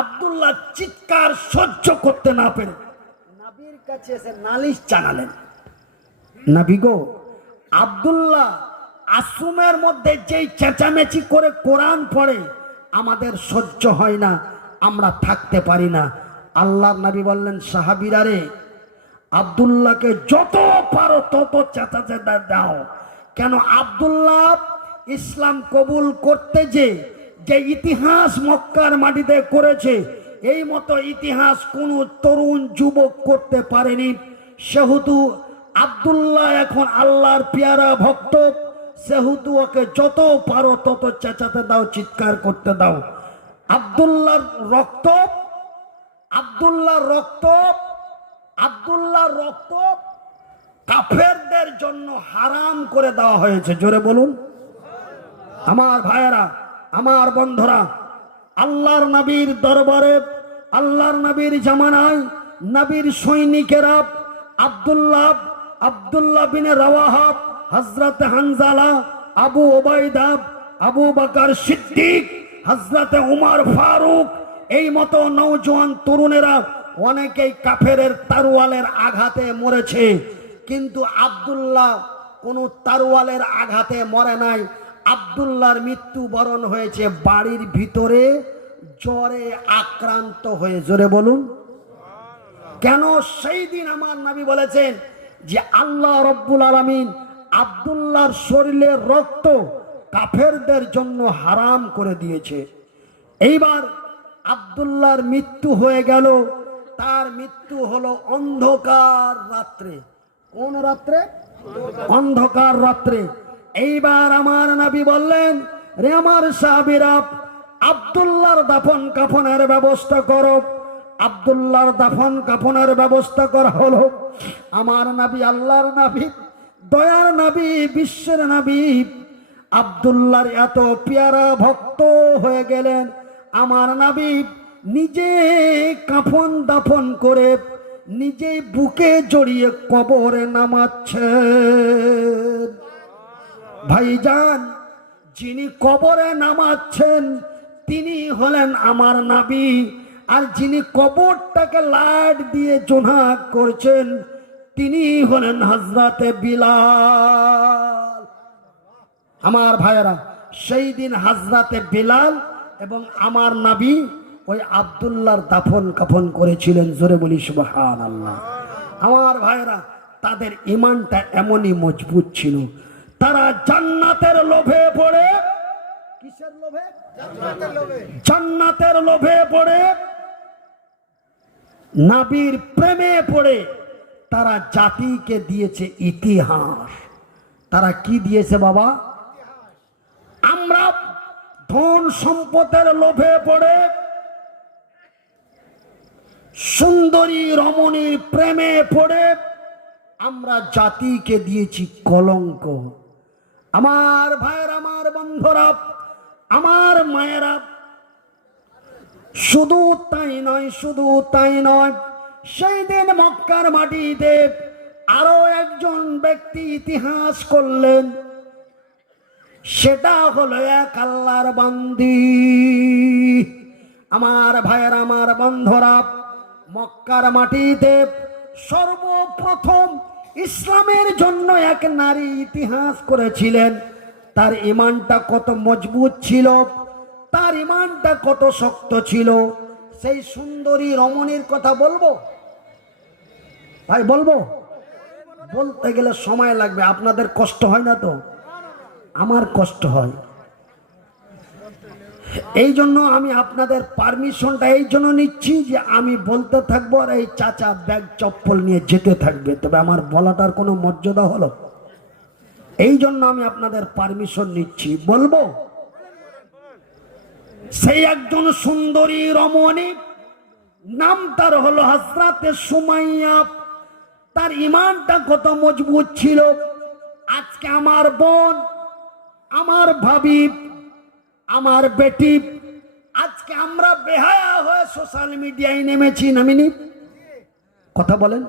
আব্দুল্লাহ চিৎকার সহ্য করতে না পেরে নবীর কাছে এসে নালিশ জানালেন, নবী গো, আব্দুল্লাহ আসুমের মধ্যে যেই চেঁচামেচি করে কোরআন পড়ে আমাদের সহ্য হয় না, আমরা থাকতে পারি না। আল্লাহর নবী বললেন, সাহাবীরা রে, আব্দুল্লাহকে যত পারো তত চেঁচাতে দাও। কেন? আব্দুল্লাহ ইসলাম কবুল করতে যে ইতিহাস মক্কার মাটিতে করেছে, এই মতো ইতিহাস কোন তরুণ যুবক করতে পারেনি। সেহেতু আব্দুল্লাহ এখন আল্লাহর পেয়ারা ভক্ত, সেহেতু ওকে যত পারো তত চেঁচাতে দাও, চিৎকার করতে দাও। আব্দুল্লাহর রক্ত, আব্দুল্লাহর রক্ত, আব্দুল্লাহর রক্ত কাফেরদের জন্য হারাম করে দেওয়া হয়েছে। জোরে বলুন। আমার ভাইয়েরা, আমার বন্ধুরা, আল্লাহর নবীর দরবারে, আল্লাহর নবীর জামানায় নবীর সৈনিকেরা আব্দুল্লাহ বিন রাওয়াহা, হযরত হানজালা, আবু ওবায়দা, আবু বকর সিদ্দিক, হযরত উমর ফারুক, এই মতো নওজোয়ান তরুণেরা অনেকেই কাফেরের তরোয়ালের আঘাতে মরেছে, কিন্তু আব্দুল্লাহ কোন তরোয়ালের আঘাতে মরে নাই। আব্দুল্লাহর মৃত্যুবরণ হয়েছে বাড়ির ভিতরে জ্বরে আক্রান্ত হয়ে। জোরে বলুন। কেন? সেই দিন আমার নবী বলেছেন যে আল্লাহ রব্বুল আলামিন আব্দুল্লাহর শরীরের রক্ত কাফেরদের জন্য হারাম করে দিয়েছে। এইবার আব্দুল্লাহর মৃত্যু হয়ে গেল। তার মৃত্যু হলো অন্ধকার রাত্রে। কোন রাত্রে? অন্ধকার রাত্রে। এইবার আমার নবী বললেন, রে আমার সাহাবীরা, আব্দুল্লাহর দাফন কাফনের ব্যবস্থা করো। আব্দুল্লাহর দাফন কাফনের ব্যবস্থা করা হলো। আমার নবী, আল্লাহর নবী, দয়ার নবী, বিশ্বের নবী আব্দুল্লাহর এত পেয়ারা ভক্ত হয়ে গেলেন, আমার নবী নিজে কাফন দাফন করে নিজেই বুকে জড়িয়ে কবরে নামাচ্ছেন। ভাইজান, যিনি কবরে নামাচ্ছেন তিনি হলেন আমার নবী, আর যিনি কবরটাকে লাইট দিয়ে জোনাক করছেন তিনি হলেন হযরতে বিলাল। আমার ভাইয়েরা, সেই দিন হযরতে বিলাল এবং আমার নবী ওই আব্দুল্লাহর দাফন কাফন করেছিলেন। জোরে বলি সুবহানাল্লাহ। আমার ভাইয়েরা, তাদের ঈমানটা এমনই মজবুত ছিল, তারা জান্নাতের লোভে পড়ে, কিসের লোভে? জান্নাতের লোভে পড়ে, নবীর প্রেমে পড়ে তারা জাতিকে দিয়েছে ইতিহাস। তারা কি দিয়েছে বাবা? আমরা ধন সম্পদের লোভে পড়ে, সুন্দরী রমণীর প্রেমে পড়ে আমরা জাতিকে দিয়েছি কলঙ্ক। আমার ভাইয়ের, আমার বন্ধুরা, আমার মায়েরা, শুধু তাই নয়, শুধু তাই নয়, সেই দিন মক্কার মাটিতে আরো একজন ব্যক্তি ইতিহাস করলেন, সেটা হলো এক আল্লাহর বান্দি। আমার ভাইয়ের, আমার বন্ধুরা, মক্কার মাটিতে সর্বপ্রথম ইসলামের জন্য এক নারী ইতিহাস করেছিলেন। তার ইমানটা কত মজবুত ছিল, তার ইমানটা কত শক্ত ছিল, সেই সুন্দরী রমণীর কথা বলবো ভাই? বলবো? বলতে গেলে সময় লাগবে। আপনাদের কষ্ট হয় না তো? আমার কষ্ট হয়। এই জন্য আমি আপনাদের পারমিশনটা এই জন্য নিচ্ছি যে আমি বলতে থাকবো আর এই চাচা ব্যাগ চপ্পল নিয়ে যেতে থাকবে, তবে আমার বলাটার কোনো মর্যাদা হলো? এই জন্য আমি আপনাদের পারমিশন নিচ্ছি, বলবো। সেই একজন সুন্দরী রমণী, নাম তার হলো হযরতে সুমাইয়া। তার ইমানটা কত মজবুত ছিল। আজকে আমার বোন, আমার ভাবি, আমার বেটি, আজকে আমরা বেহায়া হয়ে সোশ্যাল মিডিয়ায় নেমেছি, নামিনি? কথা বলেন।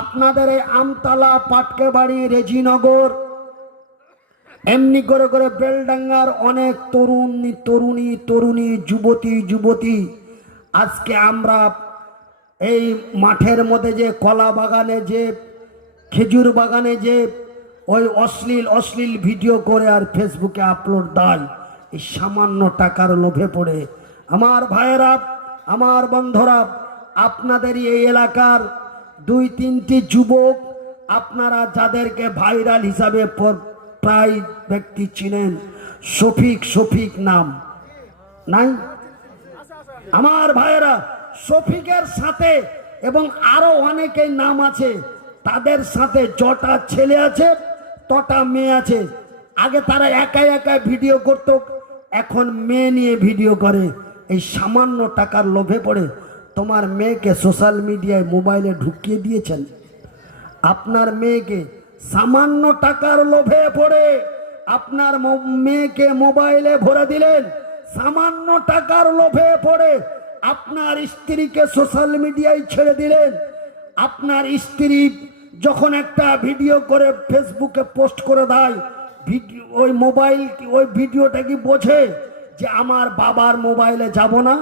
আপনাদের এই আমতলা, পাটকেবাড়ি, রেজিনগর, এমনি করে করে বেলডাঙ্গার অনেক তরুণী, যুবতী, আজকে আমরা এই মাঠের মধ্যে যে কলা বাগানে, যে খেজুর বাগানে, যে ওই অশ্লীল ভিডিও করে আর ফেসবুকে আপলোড দেয়, এই সামান্য টাকার লোভে পড়ে। আমার ভাইয়েরা, আমার বন্ধুরা, আপনাদের এই এলাকার 2-3টি যুবক, আপনারা যাদেরকে ভাইরাল হিসাবে প্রায় ব্যক্তি চিনেন, শফিক নাম নাই? আমার ভাইয়েরা, শফিকের সাথে এবং আরো অনেকের নাম আছে, তাদের সাথে যটা ছেলে আছে তটা মেয়ে আছে। আগে তারা একা ভিডিও করত, এখন মেয়ে নিয়ে ভিডিও করে। এই সামান্য টাকার লোভে পড়ে তোমার মেয়েকে সোশ্যাল মিডিয়ায় মোবাইলে ঢুকিয়ে দিয়েছেন। আপনার মেয়েকে সামান্য টাকার লোভে পড়ে আপনার মেয়েকে মোবাইলে ভরে দিলেন। সামান্য টাকার লোভে পড়ে আপনার স্ত্রীকে সোশ্যাল মিডিয়ায় ছেড়ে দিলেন। আপনার স্ত্রী যখন একটা ভিডিও করে ফেসবুকে পোস্ট করে দেয়, ওই ভিডিওটা কি বোঝে যে আমার বাবার মোবাইলে যাব না?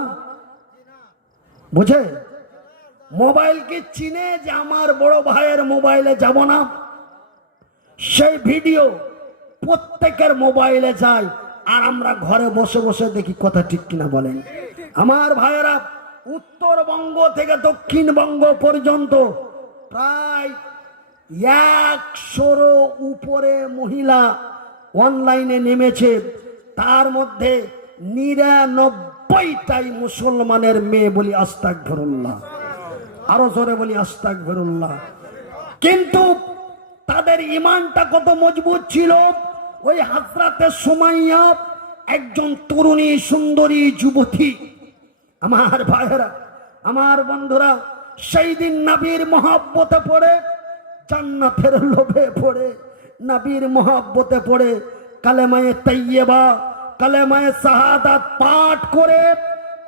বোঝে? মোবাইল কি চিনে যে আমার বড় ভাইয়ের মোবাইলে যাব না? সেই ভিডিও প্রত্যেকের মোবাইলে যায়, আর আমরা ঘরে বসে বসে দেখি। কথা ঠিক কিনা বলেন? আমার ভাইয়েরা, উত্তরবঙ্গ থেকে দক্ষিণবঙ্গ পর্যন্ত প্রায় 100-র উপরে মহিলা অনলাইনে নেমেছে। তার মধ্যে 99টাই মুসলমানের মেয়ে। বলি আস্তাগফিরুল্লাহ, আরো জোরে বলি আস্তাগফিরুল্লাহ। কিন্তু তাদের ইমানটা কত মজবুত ছিল। ওই হযরতে সুমাইয়া একজন তরুণী, সুন্দরী যুবতী। আমার ভাইয়েরা, আমার বন্ধুরা, সেই দিন নবীর মহব্বতে পড়ে, জান্নাতের লোভে পড়ে, নবীর মহব্বতে পড়ে কালেমায়ে তাইয়্যিবা, কালেমায়ে শাহাদাত পাঠ করে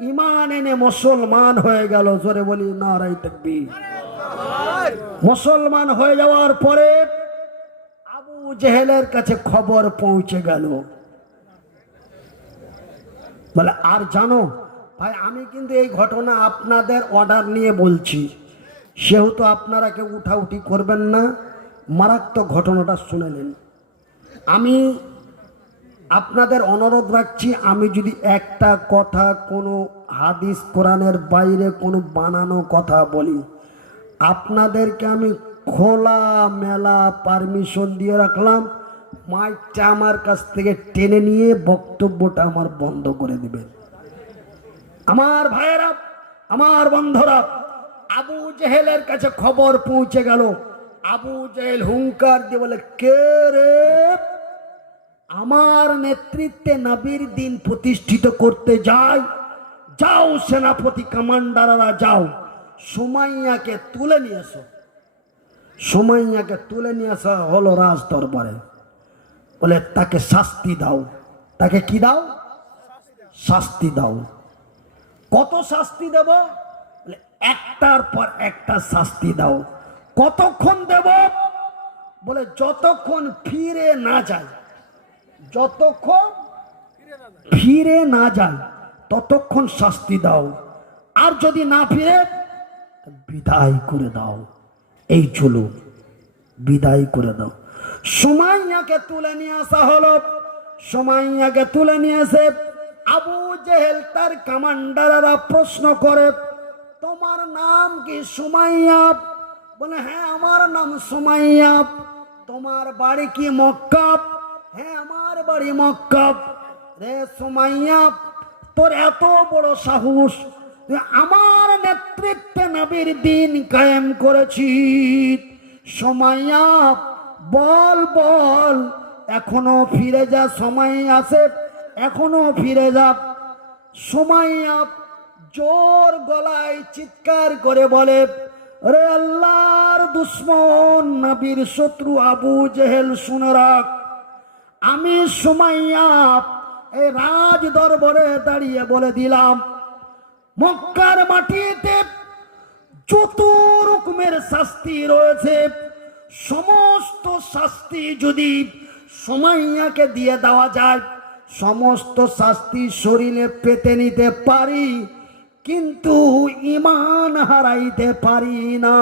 ঈমান এনে মুসলমান হয়ে গেল। জোরে বলি নারায়ে তাকবীর। মুসলমান হয়ে যাওয়ার পরে আবু জেহেলের কাছে খবর পৌঁছে গেল। বলে, আর জানো ভাই, আমি কিন্তু এই ঘটনা আপনাদের অর্ডার নিয়ে বলছি, সেহেতু আপনারা কেউ উঠাউঠি করবেন না। মারাত্মক ঘটনাটা শুনে নিন। আমি আপনাদের অনুরোধ রাখছি, আমি যদি একটা কথা কোনো হাদিস কোরআনের বাইরে কোনো বানানো কথা বলি, আপনাদেরকে আমি খোলা মেলা পারমিশন দিয়ে রাখলাম, মাইকটা আমার কাছ থেকে টেনে নিয়ে বক্তব্যটা আমার বন্ধ করে দিবেন। আমার ভাইয়েরা, আমার বন্ধুরা, আবু জেহেলের কাছে খবর পৌঁছে গেল। আবু জেহেল হুঙ্কার দিয়ে বলে, কে রে? আমার নেতৃত্বে নবীর দিন প্রতিষ্ঠিত করতে যাই, যাও সেনাপতি কমান্ডাররা যাও, সুমাইয়াকে তুলে নিয়ে এসো। সুমাইয়াকে তুলে নিয়ে আসা হলো রাজ দরবারে। বলে, তাকে শাস্তি দাও। তাকে কি দাও? শাস্তি দাও। কত শাস্তি দেব? একটার পর একটা শাস্তি দাও। কতক্ষণ দেব? বলে যতক্ষণ ফিরে না যায়, যতক্ষণ ফিরে না যায় ততক্ষণ শাস্তি দাও, আর যদি না ফিরে বিদায় করে দাও। এই চলো বিদায় করে দাও। সুমাইয়াকে তুলে নিয়ে আসা হলো। সুমাইয়াকে তুলে নিয়ে এসে আবু জেহেল তার কমান্ডাররা প্রশ্ন করে, তোমার নাম কি সুমাইয়া? বলে হ্যাঁ আমার নাম সুমাইয়া। তোমার বাড়ি কি মক্কা? হ্যাঁ আমার বাড়ি মক্কা। রে সুমাইয়া, তোর এত বড় সাহস, তুই আমার নেতৃত্বে নবীর দিন কায়েম করেছিস। সুমাইয়া বল বল, এখনো ফিরে যা, সময় আছে, এখনো ফিরে যা। সুমাইয়া জোর গলায় চিৎকার করে বলে, রে আল্লাহর দুশ্মন, নবীর শত্রু আবু জেহেল, শুনে রাখ, আমি সুমাইয়া এই রাজ দরবারে দাঁড়িয়ে বলে দিলাম, মক্কার মাটিতে যত রকমের শাস্তি রয়েছে, সমস্ত শাস্তি যদি সুমাইয়াকে দিয়ে দেওয়া যায়, সমস্ত শাস্তি শরীরে পেতে নিতে পারি, কিন্তু ঈমান হারাইতে পারি না।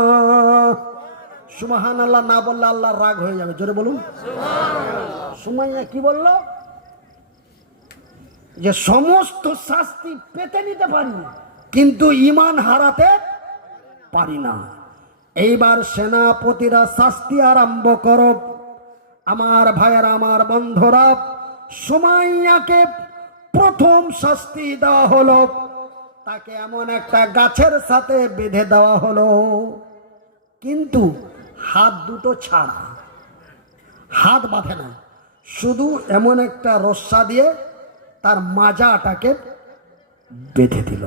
সুবহানাল্লাহ না বললে আল্লাহর রাগ হয়ে যাবে। জোরে বলুন। সুমাইয়া কি বলল? যে সমস্ত শাস্তি পেতে নিতে পারি, কিন্তু ঈমান হারাতে পারি না। এইবার সেনাপতিরা শাস্তি আরম্ভ করো। আমার ভাইয়েরা, আমার বন্ধুরা, সুমাইয়াকে প্রথম শাস্তি দেওয়া হলো, তাকে এমন একটা গাছের সাথে বেঁধে দেওয়া হলো, কিন্তু হাত দুটো ছাড়া, হাত বাঁধে না, শুধু এমন একটা রস্সা দিয়ে তার মাজাটাকে বেঁধে দিল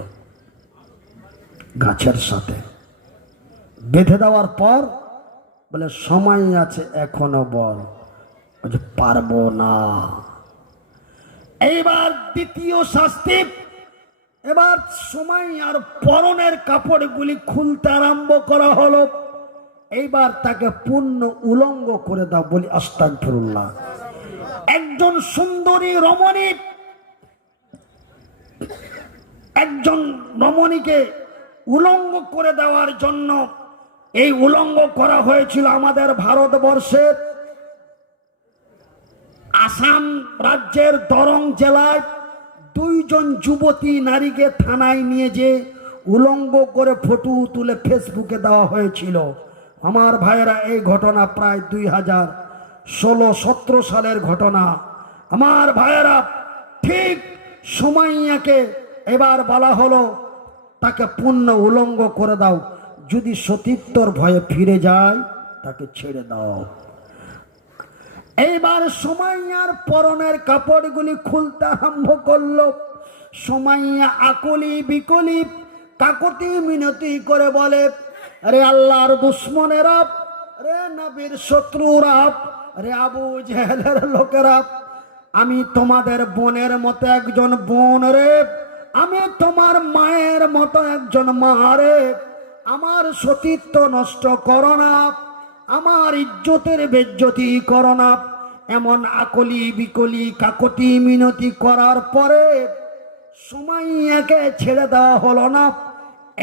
গাছের সাথে। বেঁধে দেওয়ার পর বলে সময় আছে, এখনো বল। বলছে পারবো না। এইবার দ্বিতীয় শাস্তি, এবার সময় আর পরনের কাপড়গুলি খুলতে আরম্ভ করা হলো। এইবার তাকে পূর্ণ উলঙ্গ করে দাও। বলি আস্তাগফিরুল্লাহ। একজন সুন্দরী রমণী, একজন রমণীকে উলঙ্গ করে দেওয়ার জন্য এই উলঙ্গ করা হয়েছিল আমাদের ভারতবর্ষের আসাম রাজ্যের দরং জেলায়। দুইজন যুবতী নারীকে থানায় নিয়ে যে উলঙ্গ করে ফটো তুলে ফেসবুকে দেওয়া হয়েছিল। আমার ভাইয়েরা, এই ঘটনা প্রায় 2016-17 সালের ঘটনা। আমার ভাইয়েরা, ঠিক সুমাইয়াকে এবার বলা হলো তাকে পূর্ণ উলঙ্গ করে দাও, যদি সতীত্বর ভয়ে ফিরে যায় তাকে ছেড়ে দাও। এইবার সুমাইয়ার পরনের কাপড়গুলি খুলতে আরম্ভ করলো। সুমাইয়া আকুলি বিকলি কাকতি মিনতি করে বলে, রে আল্লাহর দুশ্মনেরা, রে নবীর শত্রুরা, রে আবু জেহেলের লোকেরা, আমি তোমাদের বোনের মতো একজন বোন রে, আমি তোমার মায়ের মতো একজন মা রে। আমার সতীত্ব নষ্ট করো না, আমার ইজ্জতের বেজ্জতি করো না। এমন আকলি বিকলি কাকতি মিনতি করার পরে সুমাইয়াকে ছেড়ে দেওয়া হলো না।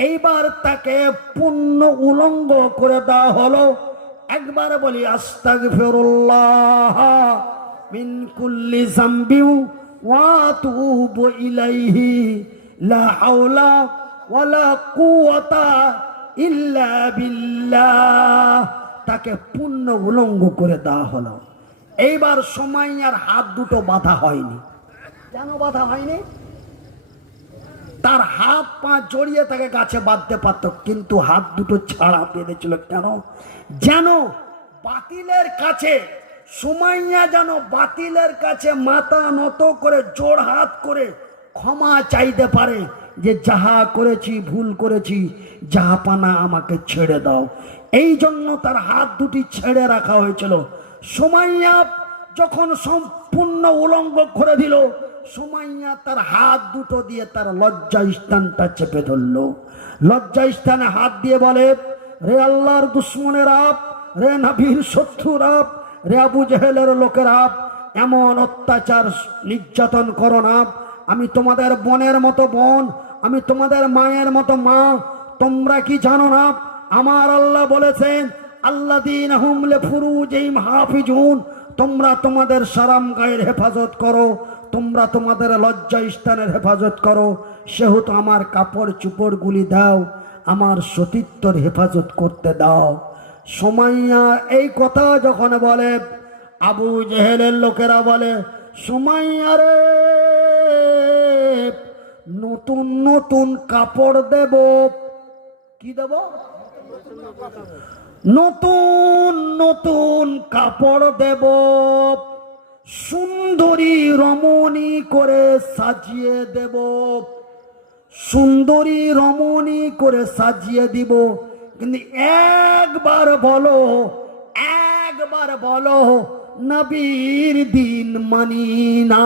এইবার তাকে পূর্ণ উলঙ্গ করে দেওয়া হলো। একবার বলি আস্তাগফিরুল্লাহ মিন কুল্লি যামবি ওয়া আতুবু ইলাইহি, লা হাওলা ওয়ালা কুওয়াতা ইল্লা বিল্লাহ। তাকে পূর্ণ উলঙ্গ করে দেওয়া হলো। এইবার সুমাইয়ার হাত দুটো বাঁধা হয়নি। কেন বাঁধা হয়নি? তার হাত পা জড়িয়ে তাকে গাছে বাঁধতে পারত, কিন্তু হাত দুটো ছাড়া বেঁধেছিল। কেন? যেন বাতিলের কাছে, সুমাইয়া যেন বাতিলের কাছে মাথা নত করে জোড় হাত করে ক্ষমা চাইতে পারে, যে যাহা করেছি ভুল করেছি, জাহাপানা আমাকে ছেড়ে দাও। এই জন্য তার হাত দুটি ছেড়ে রাখা হয়েছিল। সুমাইয়া যখন সম্পূর্ণ উলঙ্গ করে দিল, সুমাইয়া তার হাত দুটো দিয়ে তার লজ্জা স্থানটা চেপে ধরল। লজ্জা স্থানে হাত দিয়ে বলে, রে আল্লাহর দুশ্মনেরা, রে নবীর শত্রুরা, রে আবু জেহেলের লোকেরা, এমন অত্যাচার নির্যাতন করো না। আমি তোমাদের বোনের মতো বোন, আমি তোমাদের মায়ের মতো মা। তোমরা কি জানো না আমার আল্লাহ বলেছেন আল্লাযীনা হুম লিফুরুজিহিম হাফিজুন, তোমরা তোমাদের সারাম গায়ের হেফাজত করো, তোমরা তোমাদের লজ্জা স্থানের হেফাজত করো। সেহেতু আমার কাপড় চুপড়গুলি দাও, আমার সতীত্বর হেফাজত করতে দাও। সুমাইয়া এই কথা যখন বলে, আবু জেহেলের লোকেরা বলে, সুমাইয়া রে, নতুন নতুন কাপড় দেব। কি দেব? নতুন নতুন কাপড় দেব, সুন্দরী রমণী করে সাজিয়ে দেব, সুন্দরী রমণী করে সাজিয়ে দিব। কিন্তু একবার বলো, একবার বলো নবীর দিন মানি না।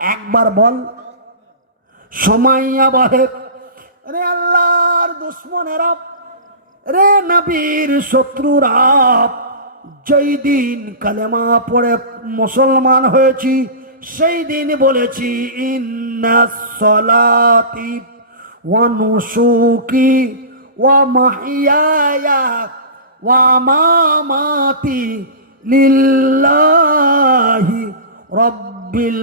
একবার বল। সুমাইয়া বলে, রে আল্লাহর দুশ্মনেরা, রে নবীর শত্রুরা, যেই দিন কালেমা পড়ে মুসলমান হয়েছি সেই দিন বলেছি ইন্নাস সালাতি ওয়া নুসুকি ওয়া মাহইয়ায়া ওয়া মামাতি লিল্লাহি রাব্বিল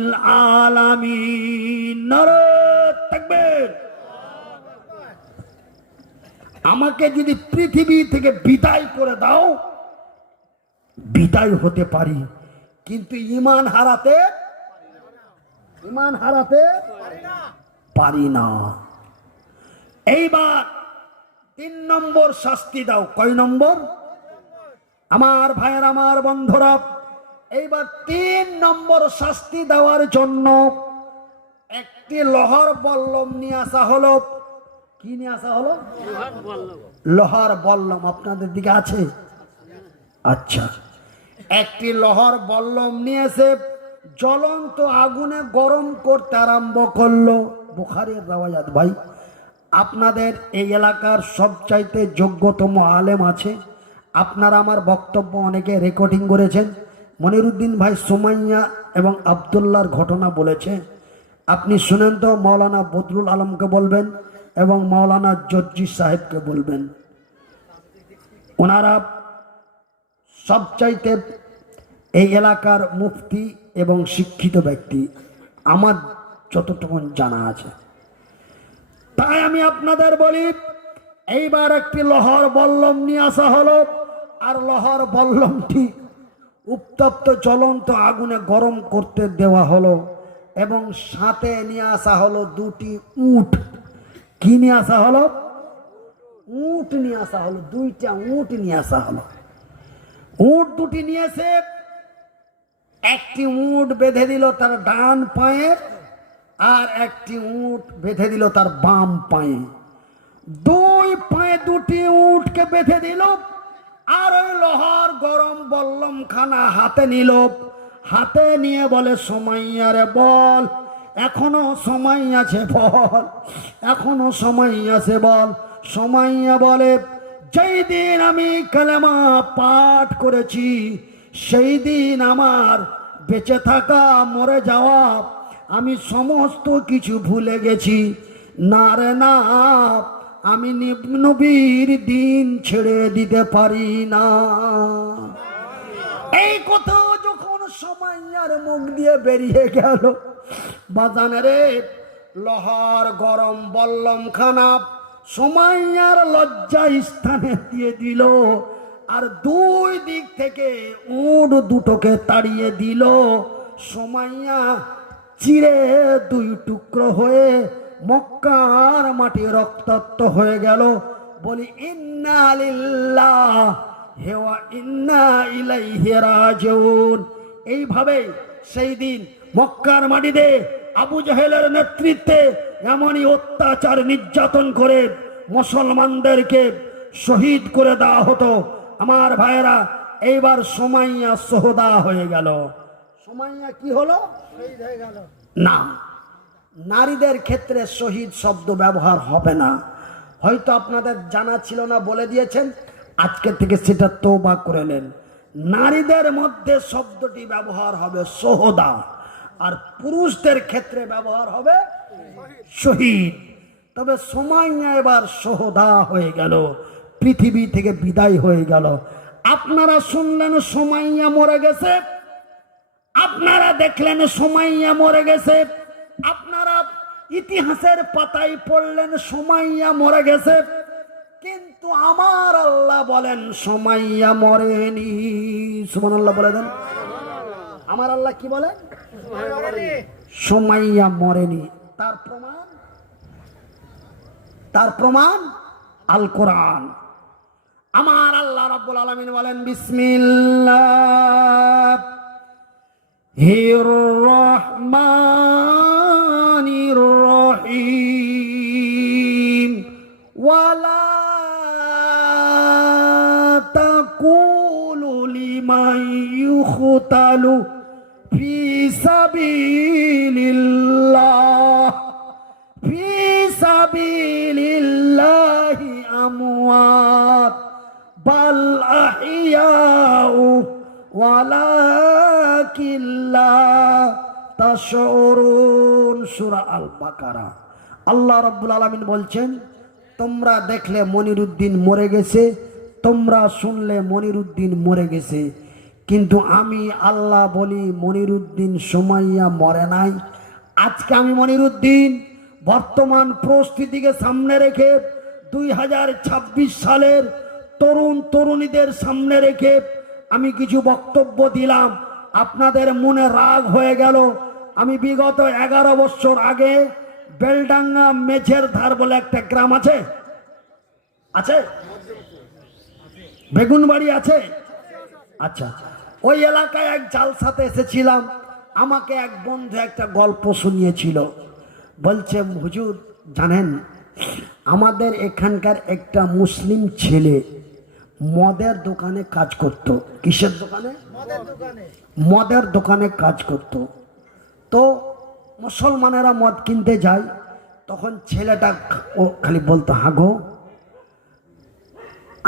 আলামিন। নারে তাকবীর। আমাকে যদি পৃথিবী থেকে বিদায় করে দাও, বিদায় হতে পারি, কিন্তু ঈমান হারাতে পারি না। এইবার 3 নম্বর শাস্তি দাও। কয় নম্বর? আমার ভাইয়ের, আমার বন্ধুরা, এইবার 3 নম্বর শাস্তি দেওয়ার জন্য একটি লোহার বল্লম নিয়ে আসা হলো। কি নিয়ে আসা হলো? লোহার বল্লম। আপনাদের দিকে আছে? আচ্ছা, একটি লোহার বল্লম নিয়ে এসে জ্বলন্ত আগুনে গরম করতে আরম্ভ করলো। বুখারীর রাওয়ায়াত। ভাই, আপনাদের এই এলাকার সবচাইতে যোগ্যতম আলেম আছে, আপনারা আমার বক্তব্য অনেকে রেকর্ডিং করেছেন। মনিরুদ্দিন ভাই সুমাইয়া এবং আব্দুল্লাহর ঘটনা বলেছে, আপনি শুনেন তো। মাওলানা বদরুল আলমকে বলবেন এবং মাওলানা জজ্জি সাহেবকে বলবেন। ওনারা সবচাইতে এই এলাকার মুফতি এবং শিক্ষিত ব্যক্তি, আমার যতটুকু জানা আছে। তাই আমি আপনাদের বলি, এইবার একটি লোহার বল্লম নিয়ে আসা হলো, আর লোহার বল্লমটি উত্তপ্ত জ্বলন্ত আগুনে গরম করতে দেওয়া হলো, এবং সাথে নিয়ে আসা হলো 2টি উট। কি নিয়ে আসা হলো? উট নিয়ে আসা হলো। 2টা উট নিয়ে আসা হলো। উট 2টি নিয়েছে। একটি উট বেঁধে দিল তার ডান পায়ে, আর একটি উট বেঁধে দিল তার বাম পায়ে। 2 পায়ে 2টি উটকে বেঁধে দিল, আর ওই লোহার গরম বল্লম খানা হাতে নিল। হাতে নিয়ে বলে, সুমাইয়া রে বল, এখনো সময় আছে, বল, এখনো সময় আছে, বল। সুমাইয়া বলে, যেই দিন আমি কালেমা পাঠ করেছি সেই দিন আমার বেঁচে থাকা, মরে যাওয়া, আমি সমস্ত কিছু ভুলে গেছি। না রে না, আমি নবীর দিন ছেড়ে দিতে পারি না। এই কথা যখন সুমাইয়ার মুখ দিয়ে বেরিয়ে গেল, বাজানে রে, লোহার গরম বল্লম খানা সুমাইয়ার লজ্জা স্থানে দিয়ে দিল, আর 2 দিক থেকে উট 2টোকে তাড়িয়ে দিল। সুমাইয়া চিরে 2 টুকরো হয়ে মক্কার মাটি রক্তাক্ত হয়ে গেল। বলি ইন্না লিল্লাহি ওয়া ইন্না ইলাইহি রাজিউন। এইভাবে সেই দিন মক্কার মাটিতে আবু জেহেলের নেতৃত্বে এমনই অত্যাচার নির্যাতন করে মুসলমানদেরকে শহীদ করে দেওয়া হতো। আমার ভাইয়েরা, এইবার সুমাইয়া শহীদা হয়ে গেল। সুমাইয়া কি হলো? শহীদ হয়ে গেল। না, নারীদের ক্ষেত্রে শহীদ শব্দ ব্যবহার হবে না, হয়তো আপনাদের জানা ছিল না, বলে দিয়েছেন, আজকে থেকে সেটা তওবা করে নেন। নারীদের মধ্যে শব্দটি ব্যবহার হবে সোহদা, আর পুরুষদের ক্ষেত্রে ব্যবহার হবে শহীদ। তবে সুমাইয়া এবার সোহদা হয়ে গেল, পৃথিবী থেকে বিদায় হয়ে গেল। আপনারা শুনলেন সুমাইয়া মরে গেছে, আপনারা দেখলেন সুমাইয়া মরে গেছে, আপনারা ইতিহাসের পাতায় পড়লেন সুমাইয়া মরে গেছে, কিন্তু আমার আল্লাহ বলেন সুমাইয়া মরেনি। সুবহানাল্লাহ বলে দেন। আমার আল্লাহ কি বলেন? সুমাইয়া মরেনি। তার প্রমাণ আল কোরআন। আমার আল্লাহ রাব্বুল আলামিন বলেন বিসমিল্লাহির রহমানির রহিম ওয়ালা তাকুলু লিমান ইউখতালু ফি সাবিলিল্লাহ ফি সাবিলিল্লাহি আমওয়াত বাল আহিয়াউ ওয়ালাকিন লা তাশউরুন। সূরা আল বাকারা। আল্লাহ রাব্বুল আলামিন বলছেন, তোমরা দেখলে মনিরুদ্দিন মরে গেছে, তোমরা শুনলে মনিরুদ্দিন মরে গেছে, কিন্তু আমি আল্লাহ বলি মনিরুদ্দিন সুমাইয়া মরে নাই। আজকে আমি মনিরুদ্দিন বর্তমান পরিস্থিতিকে সামনে রেখে 2026 সালের তরুণ তরুণীদের সামনে রেখে আমি কিছু বক্তব্য দিলাম। আপনাদের মনে রাগ হয়ে গেল। আমি বিগত 11 বছর আগে বেলডাঙ্গা মেঝের ধার বলে একটা গ্রাম আছে, আছে বেগুনবাড়ি আছে, আচ্ছা, ওই এলাকায় এক জালসাতে এসেছিলাম। আমাকে এক বন্ধু একটা গল্প শুনিয়েছিল। বলছে, হুজুর জানেন, আমাদের এখানকার একটা মুসলিম ছেলে মদের দোকানে কাজ করত। কিসের দোকানে? মদের দোকানে কাজ করত। তো মুসলমানেরা মদ কিনতে যায়, তখন ছেলেটা ও খালি বলতো, হাগো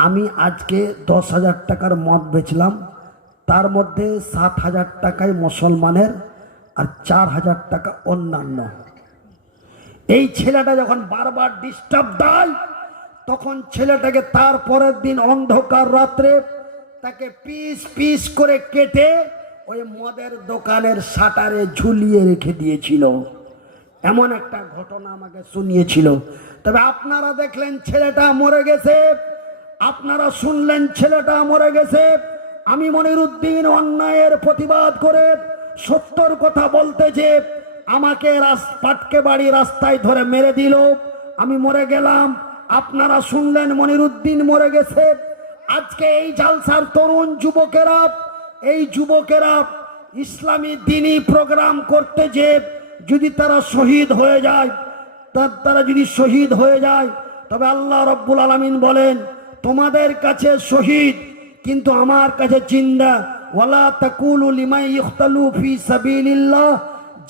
আমি আজকে 10,000 টাকার মদ বেচলাম, তার মধ্যে 7,000 টাকায় মুসলমানের আর 4,000 টাকা অন্যান্য। এই ছেলেটা যখন বারবার ডিস্টার্ব দেয়, তখন ছেলেটাকে তার পরের দিন অন্ধকার রাত্রে তাকে পিস পিস করে কেটে ওই মদের দোকানের শাটারে ঝুলিয়ে রেখে দিয়েছিল। এমন একটা ঘটনা আমাকে শুনিয়েছিল। তবে আপনারা দেখলেন ছেলেটা মরে গেছে, আপনারা শুনলেন ছেলেটা মরে গেছে। আমি মনিরুদ্দিন অন্যায়ের প্রতিবাদ করে সত্যর কথা বলতে যে আমাকে পাটকে বাড়ি রাস্তায় ধরে মেরে দিল, আমি মরে গেলাম। আপনারা শুনলেন মনিরুদ্দিন মরে গেছে। আজকে এই জালসার তরুণ যুবকেরা, এই যুবকেরা ইসলামী দ্বীনি প্রোগ্রাম করতে যে যদি তারা শহীদ হয়ে যায়, তারা যদি শহীদ হয়ে যায়, তবে আল্লাহ রাব্বুল আলামিন বলেন, তোমাদের কাছে শহীদ কিন্তু আমার কাছে জিন্দা। ওয়ালা তাকুলু লিমান ইউখতালু ফি সাবিলিল্লাহ।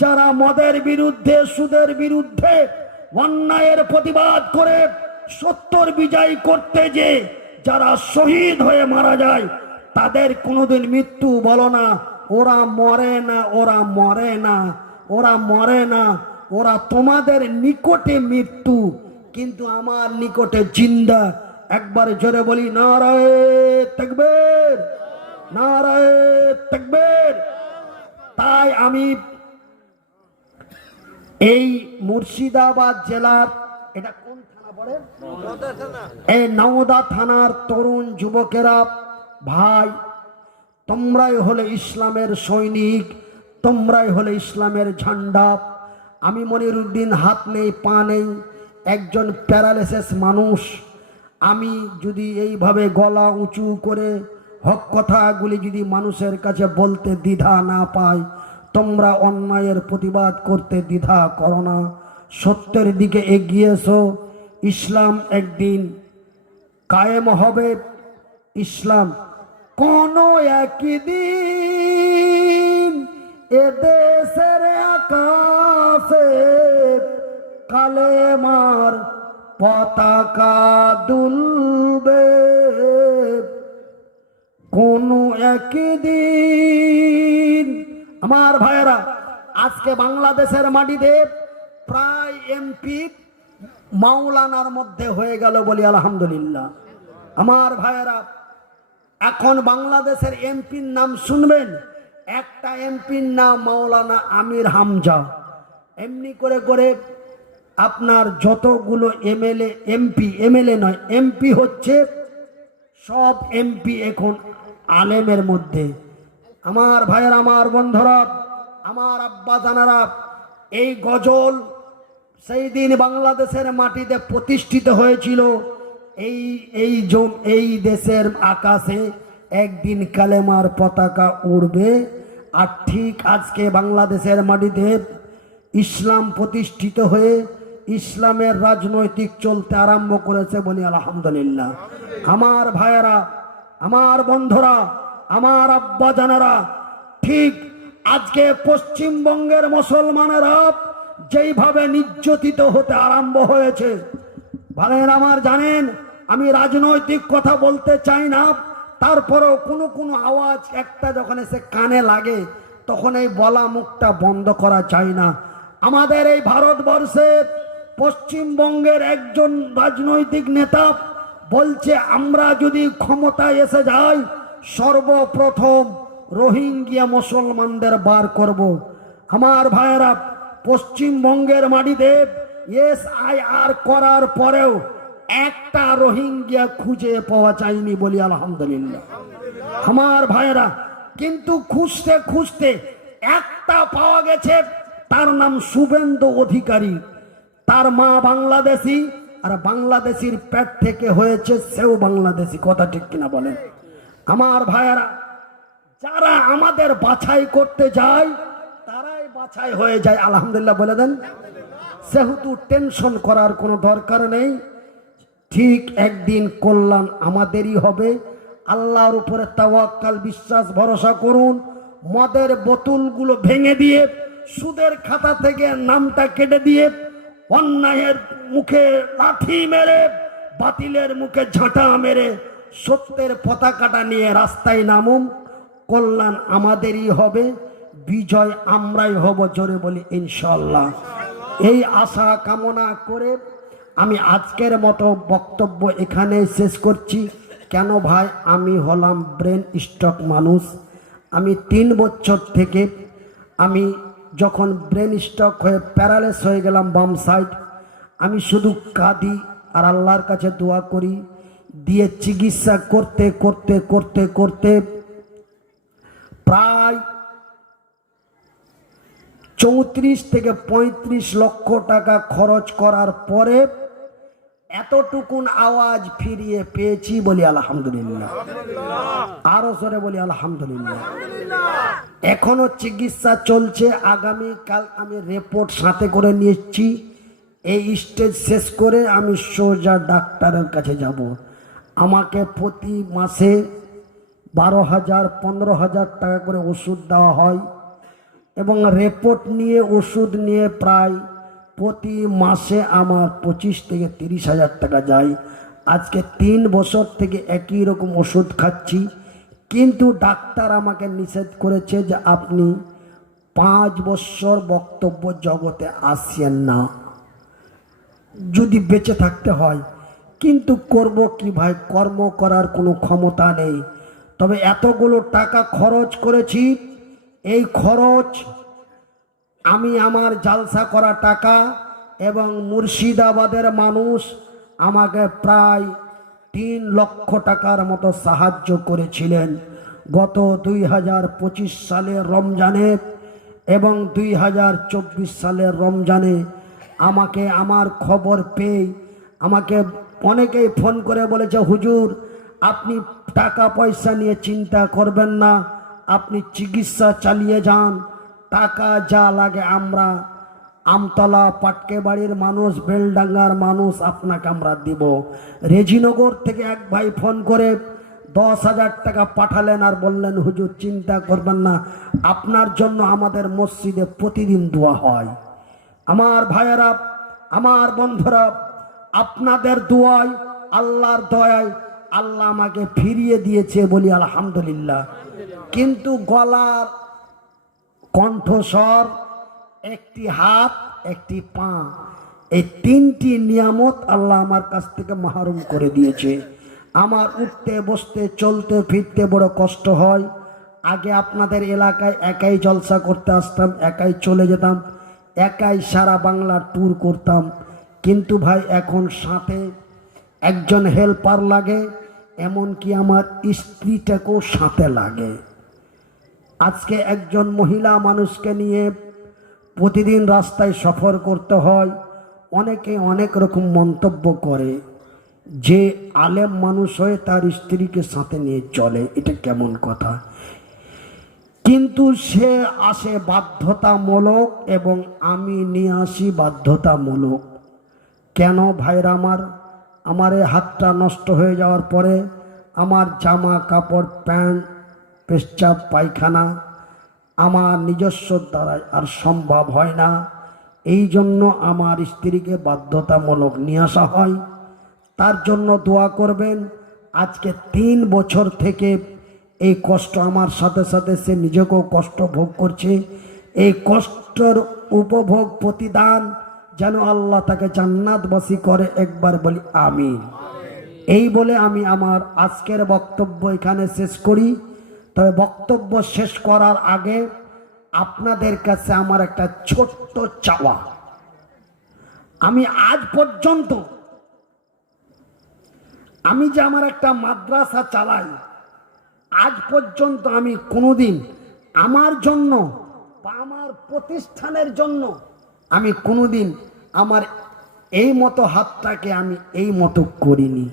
যারা মদের বিরুদ্ধে, সুদের বিরুদ্ধে, অন্যায়ের প্রতিবাদ করে সত্যর বিজয় করতে যে যারা শহীদ হয়ে মারা যায়, তাদের কোনোদিন মৃত্যু বলো না। ওরা মরে না, ওরা মরে না, ওরা মরে না। ওরা তোমাদের নিকটে মৃত্যু, কিন্তু আমার নিকটে জিন্দা। একবার জোরে বলি নারায়ে তাকবীর, নারায়ে তাকবীর। তাই আমি এই মুর্শিদাবাদ জেলার, এটা কোন থানা পড়ে? এই নওদা থানার তরুণ যুবকেরা, ভাই তোমরাই হলে ইসলামের সৈনিক, তোমরাই হলে ইসলামের ঝান্ডা। আমি মনিরুদ্দিন হাত নেই, পা নেই, একজন প্যারালাইসিস মানুষ। আমি যদি এইভাবে গলা উঁচু করে হক কথাগুলি যদি মানুষের কাছে বলতে দ্বিধা না পাই, তোমরা অন্যায়ের প্রতিবাদ করতে দ্বিধা করো না, সত্যের দিকে এগিয়ে এসো। ইসলাম একদিন কায়েম হবে। ইসলাম কোনো একদিন এদেশের আকাশে কালেমার পতাকা দুলবে কোনো একদিন। আমার ভাইয়েরা, আজকে বাংলাদেশের মাটিতে প্রায় এমপি মাওলানার মধ্যে হয়ে গেল বলি আলহামদুলিল্লাহ। আমার ভাইয়েরা, এখন বাংলাদেশের এমপির নাম শুনবেন, একটা এমপির নাম মাওলানা আমির হামজা। এমনি করে করে আপনার যতগুলো এমএলএ, এমএলএ নয় এমপি হচ্ছে, সব এমপি এখন আলেমের মধ্যে। আমার ভাইয়েরা, আমার বন্ধুরা, আমার আব্বা জানারা, এই গজল সেই দিন বাংলাদেশের মাটিতে প্রতিষ্ঠিত হয়েছিল। এই দেশের আকাশে একদিন কালেমার পতাকা উড়বে। আর ঠিক আজকে বাংলাদেশের মাটিতে ইসলাম প্রতিষ্ঠিত হয়ে ইসলামের রাজনৈতিক চলতে আরম্ভ করেছে বলি আলহামদুলিল্লাহ। আমার ভাইয়েরা, আমার বন্ধুরা, আমার আব্বা জানারা, ঠিক আজকে পশ্চিমবঙ্গের মুসলমানেরা যেইভাবে নির্যাতিত হতে আরম্ভ হয়েছে, ভাইয়েরা আমার জানেন, আমি রাজনৈতিক কথা বলতে চাই না, তারপরেও কোনো কোনো আওয়াজ একটা যখন এসে কানে লাগে তখন এই বলা মুখটা বন্ধ করা চাই না। আমাদের এই ভারতবর্ষের পশ্চিমবঙ্গের একজন রাজনৈতিক নেতা বলছে, আমরা যদি ক্ষমতায় এসে যাই সর্বপ্রথম রোহিঙ্গিয়া মুসলমানদের বার করব। আমার ভাইয়েরা, পশ্চিমবঙ্গের মাটিতে এসআইআর করার পরেও একটা রোহিঙ্গিয়া খুঁজে পাওয়া যায়নি বলি আলহামদুলিল্লাহ। আমার ভাইয়েরা, কিন্তু খুঁজতে খুঁজতে একটা পাওয়া গেছে, তার নাম শুভেন্দু অধিকারী। তার মা বাংলাদেশি, আর বাংলাদেশির পেট থেকে হয়েছে সেও বাংলাদেশি। কথা ঠিক কিনা বলেন? আমার ভাইয়েরা, যারা আমাদের বাছাই করতে যায় তারাই বাছাই হয়ে যায় আলহামদুলিল্লাহ বলে দেন। সেহেতু টেনশন করার কোনো দরকার নেই। ঠিক একদিন কল্যাণ আমাদেরই হবে। আল্লাহর উপরে তাওয়াক্কাল, বিশ্বাস ভরসা করুন। মদের বোতলগুলো ভেঙে দিয়ে, সুদের খাতা থেকে নামটা কেটে দিয়ে, অন্যায়ের মুখে লাঠি মেরে, বাতিলের মুখে ঝাঁটা মেরে সত্যের পতাকাটা নিয়ে রাস্তায় নামুন। কল্যাণ আমাদেরই হবে, বিজয় আমরাই হব, জোরে বলি ইনশাআল্লাহ। এই আশা কামনা করে আমি আজকের মতো বক্তব্য এখানে শেষ করছি। কেন ভাই, আমি হলাম ব্রেন স্ট্রোক মানুষ। আমি 3 বছর থেকে আমি যখন ব্রেন স্ট্রোক হয়ে প্যারালাইস হয়ে গেলাম বাম সাইড, আমি শুধু কাঁদি আর আল্লাহর কাছে দোয়া করি। দিয়ে চিকিৎসা করতে করতে করতে করতে প্রায় 34 থেকে 35 লক্ষ টাকা খরচ করার পরে এতটুকুন আওয়াজ ফিরিয়ে পেয়েছি বলি আলহামদুলিল্লাহ। আরো জোরে বলি আলহামদুলিল্লাহ। এখনো চিকিৎসা চলছে। আগামীকাল আমি রিপোর্ট সাথে করে নিয়েছি। এই স্টেজ শেষ করে আমি সোজা ডাক্তারের কাছে যাব। আমাকে প্রতি মাসে 12,000 15,000 টাকা করে ওষুধ দেওয়া হয় এবং রিপোর্ট নিয়ে ওষুধ নিয়ে প্রায় প্রতি মাসে আমার 25 থেকে 30,000 টাকা যায়। আজকে 3 বছর থেকে একই রকম ওষুধ খাচ্ছি, কিন্তু ডাক্তার আমাকে নিষেধ করেছে যে আপনি 5 বছর বক্তব্য জগতে আসছেন না যদি বেঁচে থাকতে হয়। কিন্তু করব কি ভাই, কর্ম করার কোনো ক্ষমতা নেই। তবে এতগুলো টাকা খরচ করেছি, এই খরচ আমি আমার জালসা করা টাকা এবং মুর্শিদাবাদের মানুষ আমাকে প্রায় 3 লক্ষ টাকার মতো সাহায্য করেছিলেন গত 2025 সালের রমজানে এবং 2024 সালের রমজানে। আমাকে আমার খবর পেয়ে আমাকে অনেকেই ফোন করে বলেছে, হুজুর আপনি টাকা পয়সা নিয়ে চিন্তা করবেন না, আপনি চিকিৎসা চালিয়ে যান, টাকা যা লাগে আমরা আমতলা পাটকে বাড়ির মানুষ, বেলডাঙ্গার মানুষ আপনাকে আমরা দিব। রেজিনগর থেকে এক ভাই ফোন করে 10,000 টাকা পাঠালেন আর বললেন, হুজুর চিন্তা করবেন না, আপনার জন্য আমাদের মসজিদে প্রতিদিন দোয়া হয়। আমার ভাইয়েরা, আমার বন্ধুরা, আপনাদের দোয়ায়, আল্লাহর দয়ায় আল্লাহ আমাকে ফিরিয়ে দিয়েছে, বলি আলহামদুলিল্লাহ। কিন্তু গলার কণ্ঠস্বর, একটি হাত, একটি পা, এই তিনটি নিয়ামত আল্লাহ আমার কাছ থেকে মাহরুম করে দিয়েছে। আমার উঠতে বসতে চলতে ফিরতে বড় কষ্ট হয়। আগে আপনাদের এলাকায় একাই জলসা করতে আসতাম, একাই চলে যেতাম, একাই সারা বাংলার ট্যুর করতাম। কিন্তু ভাই এখন সাথে একজন হেল্পার লাগে, এমনকি আমার স্ত্রীটাকেও সাথে লাগে। আজকে একজন মহিলা মানুষকে নিয়ে প্রতিদিন রাস্তায় সফর করতে হয়। অনেকে অনেক রকম মন্তব্য করে যে আলেম মানুষ হয়ে তার স্ত্রীকে সাথে নিয়ে চলে, এটা কেমন কথা। কিন্তু সে আসে বাধ্যতামূলক এবং আমি নিয়ে আসি বাধ্যতামূলক। কেন ভাইরা আমার এই হাতটা নষ্ট হয়ে যাওয়ার পরে আমার জামা কাপড় প্যান্ট পেশাব পায়খানা আমার নিজস্ব দ্বারাই আর সম্ভব হয় না। এই জন্য আমার স্ত্রীকে বাধ্যতামূলক নিয়ে আসা হয়। তার জন্য দোয়া করবেন। আজকে 3 বছর থেকে এই কষ্ট আমার সাথে সাথে সে নিজেকেও কষ্ট ভোগ করছে। এই কষ্টের উপভোগ প্রতিদান যেন আল্লাহ তাকে জান্নাতবাসী করে, একবার বলি আমিন। এই বলে আমি আমার আজকের বক্তব্য এখানে শেষ করি। তবে বক্তব্য শেষ করার আগে আপনাদের কাছে আমার একটা ছোট্ট চাওয়া। আমি আজ পর্যন্ত আমি যে আমার একটা মাদ্রাসা চালাই, আজ পর্যন্ত আমি কোনোদিন আমার জন্য বা আমার প্রতিষ্ঠানের জন্য আমি কোনোদিন আমার এই মতো হাতটাকে আমি এই মতো করিনি।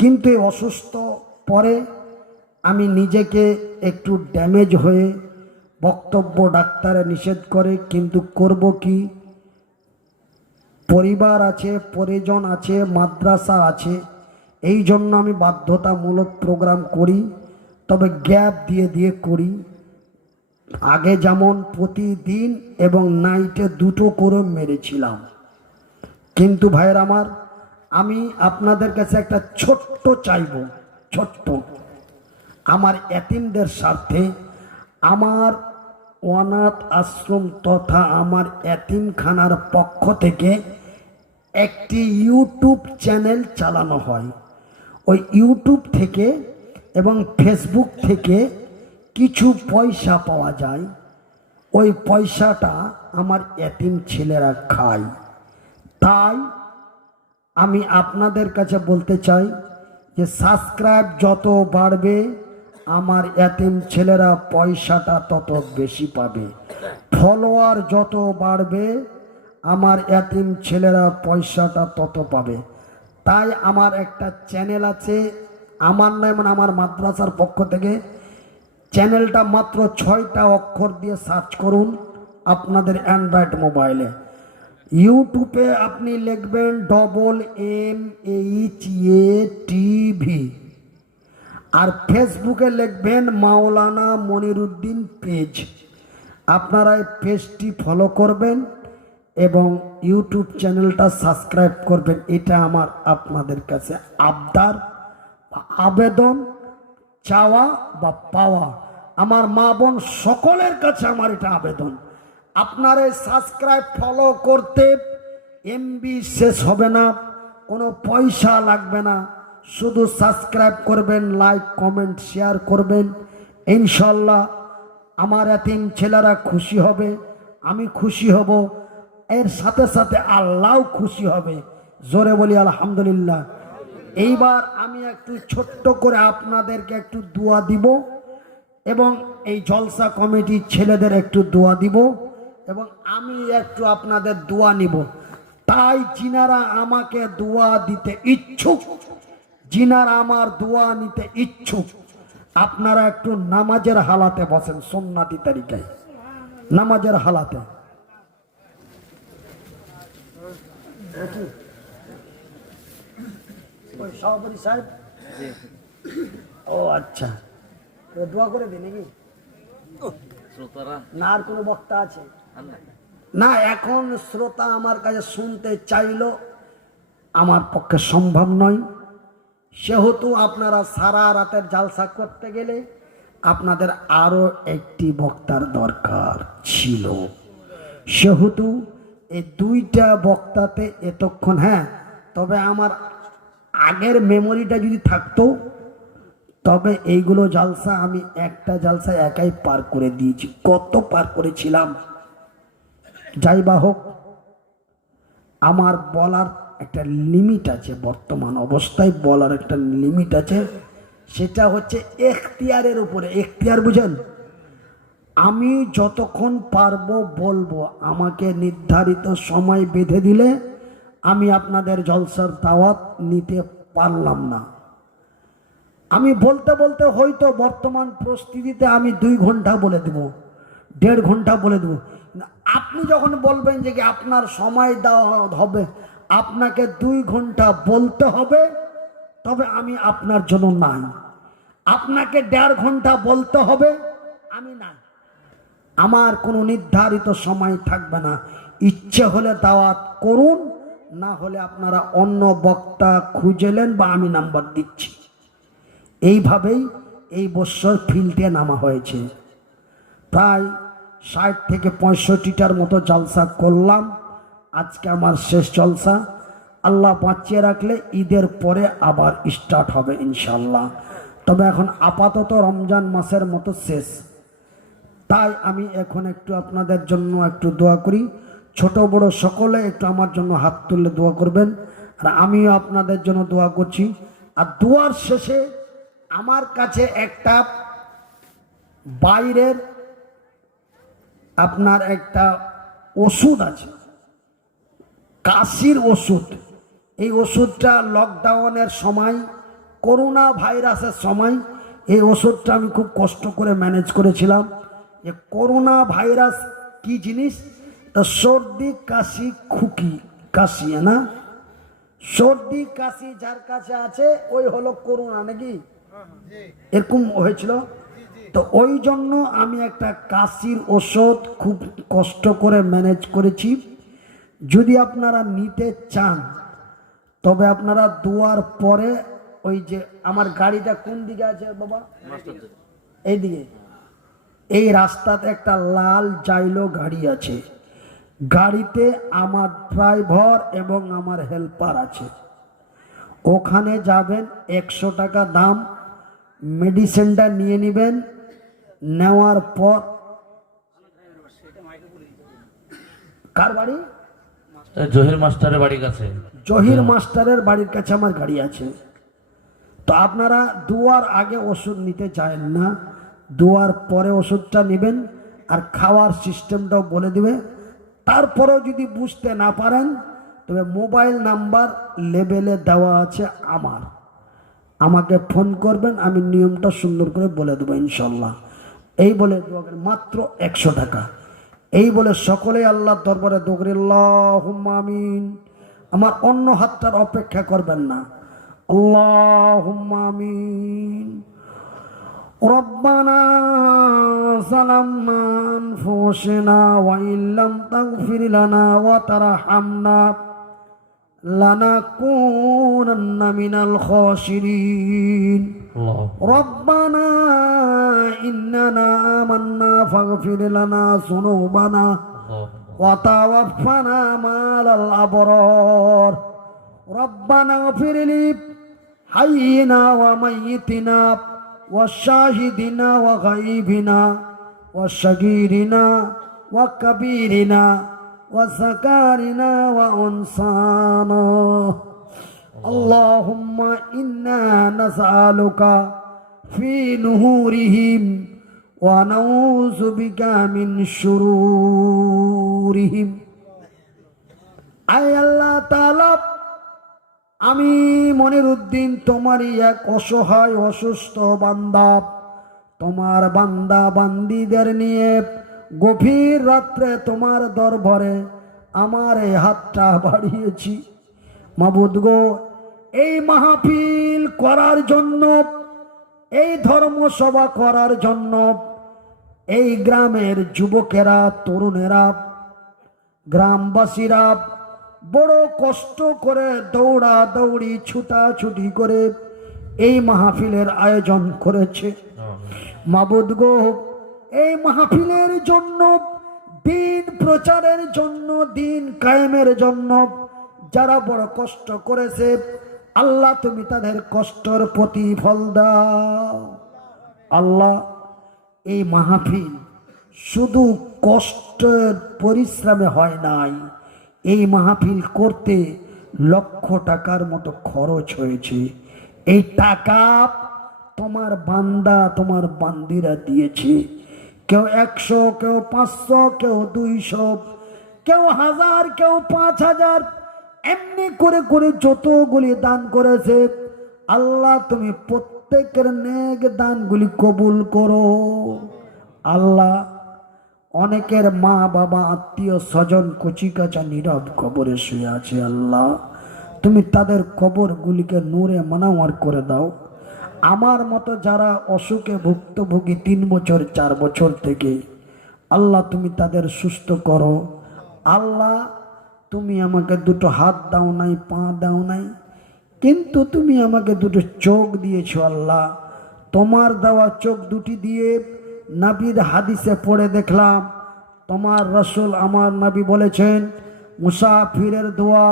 কিন্তু এই অসুস্থ পরে আমি নিজেকে একটু ড্যামেজ হয়ে বক্তব্য ডাক্তারে নিষেধ করে, কিন্তু করব কি, পরিবার আছে, পরিজন আছে, মাদ্রাসা আছে, এই জন্য আমি বাধ্যতামূলক প্রোগ্রাম করি। তবে গ্যাপ দিয়ে দিয়ে করি। আগে যেমন প্রতিদিন এবং নাইটে 2টো করে মেরেছিলাম। কিন্তু ভাইয়ের আমি আপনাদের কাছে একটা ছোট্ট চাইব, ছোট্ট, আমার এতিমদের স্বার্থে, আমার অনাথ আশ্রম তথা আমার এতিমখানার পক্ষ থেকে একটি ইউটিউব চ্যানেল চালানো হয়। ওই ইউটিউব থেকে এবং ফেসবুক থেকে কিছু পয়সা পাওয়া যায়। ওই পয়সাটা আমার এতিম ছেলেরা খায়। তাই আমি আপনাদের কাছে বলতে চাই যে সাবস্ক্রাইব যত বাড়বে আমার এতিম ছেলেরা পয়সাটা তত বেশি পাবে। ফলোয়ার যত বাড়বে আমার এতিম ছেলেরা পয়সাটা তত পাবে। তাই আমার একটা চ্যানেল আছে, আমার নয়, মানে আমার মাদ্রাসার পক্ষ থেকে। চ্যানেলটা মাত্র 6টা অক্ষর দিয়ে সার্চ করুন আপনাদের অ্যান্ড্রয়েড মোবাইলে। ইউটিউবে আপনি লিখবেন MMHATV, আর ফেসবুকে লিখবেন মাওলানা মনিরুদ্দিন পেজ। আপনারা এই পেজটি ফলো করবেন এবং ইউটিউব চ্যানেলটা সাবস্ক্রাইব করবেন। এটা আমার আপনাদের কাছে আবদার, আবেদন, চাওয়া বা পাওয়া। আমার মা বোন সকলের কাছে আমার এটা আবেদন। আপনারা সাবস্ক্রাইব ফলো করতে এমবি শেষ হবে না, কোনো পয়সা লাগবে না। শুধু সাবস্ক্রাইব করবেন, লাইক কমেন্ট শেয়ার করবেন। ইনশাল্লাহ আমার এতিম ছেলেরা খুশি হবে, আমি খুশি হব, এর সাথে সাথে আল্লাহও খুশি হবে। জোরে বলি আলহামদুলিল্লাহ। এইবার আমি একটু ছোট্ট করে আপনাদেরকে একটু দোয়া দিব এবং এই জলসা কমিটির ছেলেদের একটু দোয়া দিব এবং আমি একটু আপনাদের দোয়া নিব। তাই যিনারা আমাকে দোয়া দিতে ইচ্ছুক, যিনারা আমার দোয়া নিতে ইচ্ছুক, আপনারা একটু নামাজের হালাতে বসেন, সুন্নতি তরিকায় নামাজের হালাতে। সভাপতি সাহেব, ও আচ্ছা, দোয়া করে দিন নাকি না? আর কোনো বক্তা আছে না? এখন শ্রোতা আমার কাছে শুনতে চাইলো, আমার পক্ষে সম্ভব নয়। সেহেতু আপনারা সারা রাতের জালসা করতে গেলে আপনাদের আরও একটি বক্তার দরকার ছিল। সেহেতু এই দুইটা বক্তাতে এতক্ষণ, হ্যাঁ, তবে আমার আগের মেমোরিটা যদি থাকতো তবে এইগুলো জালসা আমি একটা জালসা একাই পার করে দিয়েছি। কত পার করেছিলাম। যাই বা হোক, আমার বলার একটা লিমিট আছে, বর্তমান অবস্থায় বলার একটা লিমিট আছে। সেটা হচ্ছে এখতিয়ারের উপরে। এখতিয়ার বুঝেন? আমি যতক্ষণ পারবো বলবো। আমাকে নির্ধারিত সময় বেঁধে দিলে আমি আপনাদের জলসার দাওয়াত নিতে পারলাম না। আমি বলতে বলতে হয়তো বর্তমান পরিস্থিতিতে আমি 2 ঘন্টা বলে দেব, 1.5 ঘন্টা বলে দেব। আপনি যখন বলবেন যে কি আপনার সময় দেওয়া হবে, আপনাকে 2 ঘন্টা বলতে হবে, তবে আমি আপনার জন্য নাই। আপনাকে 1.5 ঘন্টা বলতে হবে, আমি নাই। আমার কোনো নির্ধারিত সময় থাকবে না। ইচ্ছে হলে দাওয়াত করুন, না হলে আপনারা অন্য বক্তা খুঁজেলেন বা আমি নাম্বার দিচ্ছি। এইভাবেই এই বছর ফিল্ডে নামা হয়েছে। প্রায় 60 থেকে 65টার মতো জলসা করলাম। আজকে আমার শেষ জলসা। আল্লাহ বাঁচিয়ে রাখলে ঈদের পরে আবার স্টার্ট হবে ইনশাল্লাহ। তবে এখন আপাতত রমজান মাসের মতো শেষ। তাই আমি এখন একটু আপনাদের জন্য একটু দোয়া করি। ছোট বড় সকলে একটু আমার জন্য হাত তুলে দোয়া করবেন, আর আমিও আপনাদের জন্য দোয়া করছি। আর দোয়ার শেষে আমার কাছে একটা বাইরের আপনার একটা ওষুধ আছে, কাশির ওষুধ। এই ওষুধটা লকডাউনের সময়, করোনা ভাইরাসের সময় এই ওষুধটা আমি খুব কষ্ট করে ম্যানেজ করেছিলাম। যে করোনা ভাইরাস কি জিনিস, তা সর্দি কাশি খুকি কাশি, না সর্দি কাশি যার কাছে আছে ওই হলো করোনা, নাকি এরকম হয়েছিল। তো ওই জন্য আমি একটা কাশির ওষুধ খুব কষ্ট করে ম্যানেজ করেছি। যদি আপনারা নিতে চান তবে আপনারা দুয়ার পরে, ওই যে আমার গাড়িটা কোন দিকে আছে বাবা, এইদিকে, এই রাস্তাতে একটা লাল জাইলো গাড়ি আছে। গাড়িতে আমার ড্রাইভার এবং আমার হেল্পার আছে। ওখানে যাবেন, 100 টাকা দাম। মেডিসিনটা নিয়ে নেবেন। নেওয়ার পর, কার বাড়ি? জহির মাস্টারের বাড়ির কাছে। জহির মাস্টারের বাড়ির কাছে আমার গাড়ি আছে। তো আপনারা দুয়ার আগে ওষুধ নিতে চান না, দুয়ার পরে ওষুধটা নেবেন। আর খাওয়ার সিস্টেমটাও বলে দিবে। তারপরেও যদি বুঝতে না পারেন তবে মোবাইল নাম্বার লেবেলে দেওয়া আছে আমার, আমাকে ফোন করবেন, আমি নিয়মটা সুন্দর করে বলে দেবো ইনশাল্লাহ। এই বলে মাত্র 100 টাকা। এই বলে সকলেই আল্লাহর দরবারে দোকরি আল্লাহুম্মা আমিন। আমার অন্য হাতটার অপেক্ষা করবেন না। আল্লাহুম্মা আমিন। রব্বানা যালামনা আনফুসানা ওয়া ইল্লাম তাগফির লানা ওয়া তারহামনা লানাকুনান্না মিনাল খাসিরিন। রব্বানা ইন্নানা আমান্না ফাগফির লানা যুনুবানা ওয়া তাওয়াফানা মা'আল আবরার। রব্বানা ইগফির লি হাইয়িনা ওয়া মাইয়িতিনা ওয়া শাহিদিনা ওয়া গায়বিনা ওয়া শাগীরিনা ওয়া কাবীরিনা ওয়া যাকারিনা ওয়া উনসানা। আল্লাহুম্মা ইন্না নাসআলুকা ফি নুহুরিহিম ওয়া নাউযু বিকা মিন শুরুরিহিম। আয় আল্লাহ তাআলা, আমি মনিরউদ্দিন তোমারই এক অসহায় অসুস্থ বান্দা। তোমার বান্দা বান্দীদের নিয়ে গভীর রাত্রে তোমার দরবারে আমার এই হাতটা বাড়িয়েছি। মাবুদ গো, এই মাহফিল করার জন্য, এই ধর্মসভা করার জন্য এই গ্রামের যুবকেরা, তরুণেরা, গ্রামবাসীরা বড় কষ্ট করে দৌড়া দৌড়ি ছুটাছুটি করে এই মাহফিলের আয়োজন করেছে। মাবুদ গো, এই মাহফিলের জন্য, দিন প্রচারের জন্য, দিন কায়েমের জন্য যারা বড় কষ্ট করেছে, আল্লাহ তুমি তাদের কষ্টের প্রতিফল দাও। আল্লাহ, এই মাহফিল শুধু কষ্টের পরিশ্রমে হয় নাই, এই মাহফিল করতে লক্ষ টাকার মতো খরচ হয়েছে। এই টাকা তোমার বান্দা, তোমার বান্দিরা দিয়েছে। কেউ 100, কেউ 500, কেউ 200, কেউ 1000, কেউ 5000, এমনি করে করে যতগুলি দান করেছে, আল্লাহ তুমি প্রত্যেকের নেক দানগুলি কবুল করো। আল্লাহ, অনেকের মা বাবা আত্মীয় স্বজন কচিকাচা নীরব কবরে শুয়ে আছে। আল্লাহ, তুমি তাদের কবরগুলিকে নূরে মানাওয়ার করে দাও। আমার মতো যারা অসুখে ভুক্তভোগী 3 বছর 4 বছর থেকে, আল্লাহ তুমি তাদের সুস্থ করো। আল্লাহ, তুমি আমাকে 2টো হাত দাও নাই, পা দাও নাই, কিন্তু তুমি আমাকে 2টো চোখ দিয়েছো। আল্লাহ, তোমার দেওয়া চোখ 2টি দিয়ে নবীর হাদিসে পড়ে দেখলাম, তোমার রাসূল আমার নবী বলেছেন, মুসাফিরের দোয়া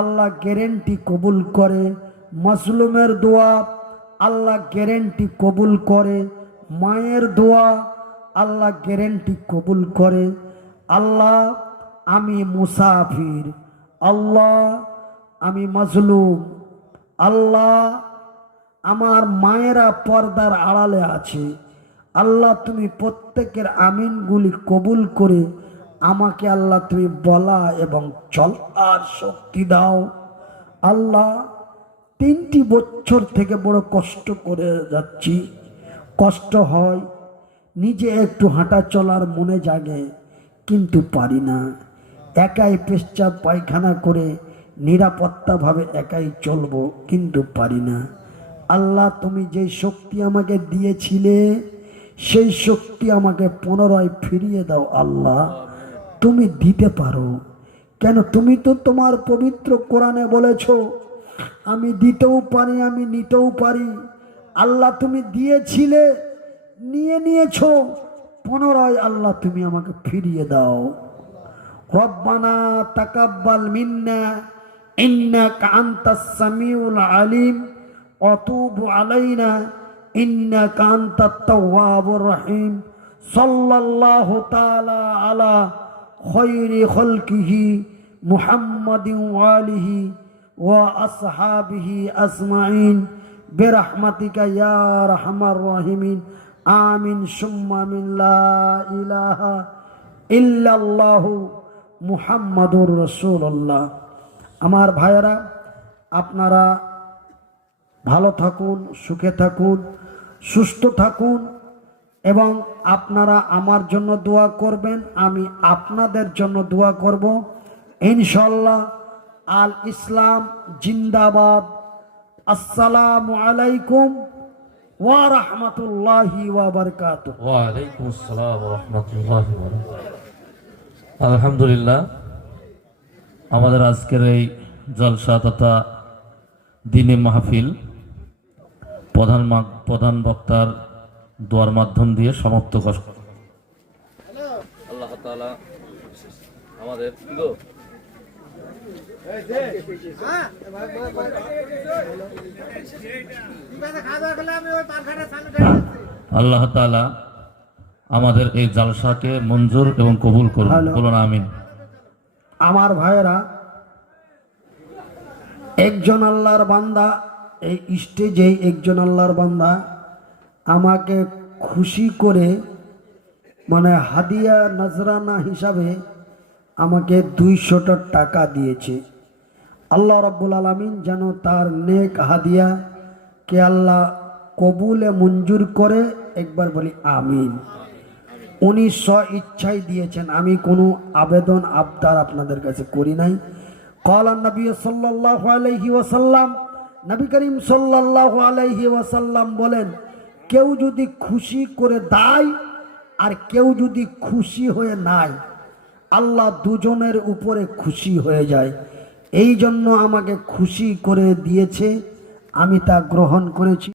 আল্লাহ গ্যারেন্টি কবুল করে, মাজলুমের দোয়া আল্লাহ গ্যারেন্টি কবুল করে, মায়ের দোয়া আল্লাহ গ্যারেন্টি কবুল করে। আল্লাহ, আমি মুসাফির, আল্লাহ আমি মাজলুম, আল্লাহ আমার মায়েরা পর্দার আড়ালে আছে। আল্লাহ, তুমি প্রত্যেকের আমিনগুলি কবুল করে আমাকে আল্লাহ তুমি বলা এবং চলার শক্তি দাও। আল্লাহ, 3টি বছর থেকে বড় কষ্ট করে যাচ্ছি, কষ্ট হয়, নিজে একটু হাঁটা চলার মনে জাগে, কিন্তু পারি না। একাই পেশাব পায়খানা করে নিরাপত্তাভাবে একাই চলবো, কিন্তু পারি না। আল্লাহ, তুমি যে শক্তি আমাকে দিয়েছিলে, সেই শক্তি আমাকে পুনরায় ফিরিয়ে দাও। আল্লাহ, তুমি দিতে পারো, কেন? তুমি তো তোমার পবিত্র কোরআনে বলেছো, আমি দিতেও পারি, আমি নিতেও পারি। আল্লাহ, তুমি দিয়েছিলে, নিয়ে নিয়েছো, পুনরায় আল্লাহ তুমি আমাকে ফিরিয়ে দাও। রব্বানা তাকাব্বাল মিন্না ইন্নাকা আনতাস সামিউল আলিম ওয়া তুব আলাইনা ইন্নাকা আনতাত তাওয়াবুর রহিম। সাল্লাল্লাহু তাআলা আলা খায়রি খালকিহি মুহাম্মাদিন ওয়া আলিহি ওয়া আসহাবিহি আজমাইন বিরহমাতিকা ইয়া আরহামার রাহিমিন। আমিন সুম্মা আমিন। লা ইলাহা ইল্লাল্লাহু মুহাম্মাদুর রাসূলুল্লাহ। আমার ভাইয়েরা, আপনারা ভালো থাকুন, সুখে থাকুন, সুস্থ থাকুন, এবং আপনারা আমার জন্য দোয়া করবেন, আমি আপনাদের জন্য দোয়া করব ইনশাআল্লাহ। আল ইসলাম জিন্দাবাদ। আসসালামু আলাইকুম ওয়া রাহমাতুল্লাহি ওয়া বারাকাতুহু। ওয়া আলাইকুম আসসালাম ওয়া রাহমাতুল্লাহি ওয়া বারাকাতুহু। আলহামদুলিল্লাহ, আমাদের আজকের এই জলসা তথা দিনে মাহফিল প্রধান বক্তার দোয়ার মাধ্যম দিয়ে সমাপ্ত করা। আল্লাহ তাআলা আমাদের আল্লাহ তাআলা আমাদের এই জালসাকে মঞ্জুর এবং কবুল করুন, বলুন আমিন। আমার ভাইয়েরা, একজন আল্লাহর বান্দা, এই স্টেজে একজন আল্লাহর বান্দা আমাকে খুশি করে, মানে হাদিয়া নজরানা হিসাবে আমাকে 200 টাকা দিয়েছে। আল্লাহ রাব্বুল আলামিন যেন তার নেক হাদিয়া কে আল্লাহ কবুলে মঞ্জুর করে, একবার বলি আমিন। উনি ইচ্ছাই দিয়েছেন, আমি কোনো আবেদন আবদার আপনাদের কাছে করি নাই। ক্বালা নবী সাল্লাল্লাহু আলাইহি ওয়াসাল্লাম, নবী করিম সাল্লাল্লাহু আলাইহি ওয়াসাল্লাম বলেন, কেউ যদি খুশি করে দেয় আর কেউ যদি খুশি হয়ে নাই, আল্লাহ দুজনের উপরে খুশি হয়ে যায়। এই জন্য আমাকে খুশি করে দিয়েছে, আমি তা গ্রহণ করেছি।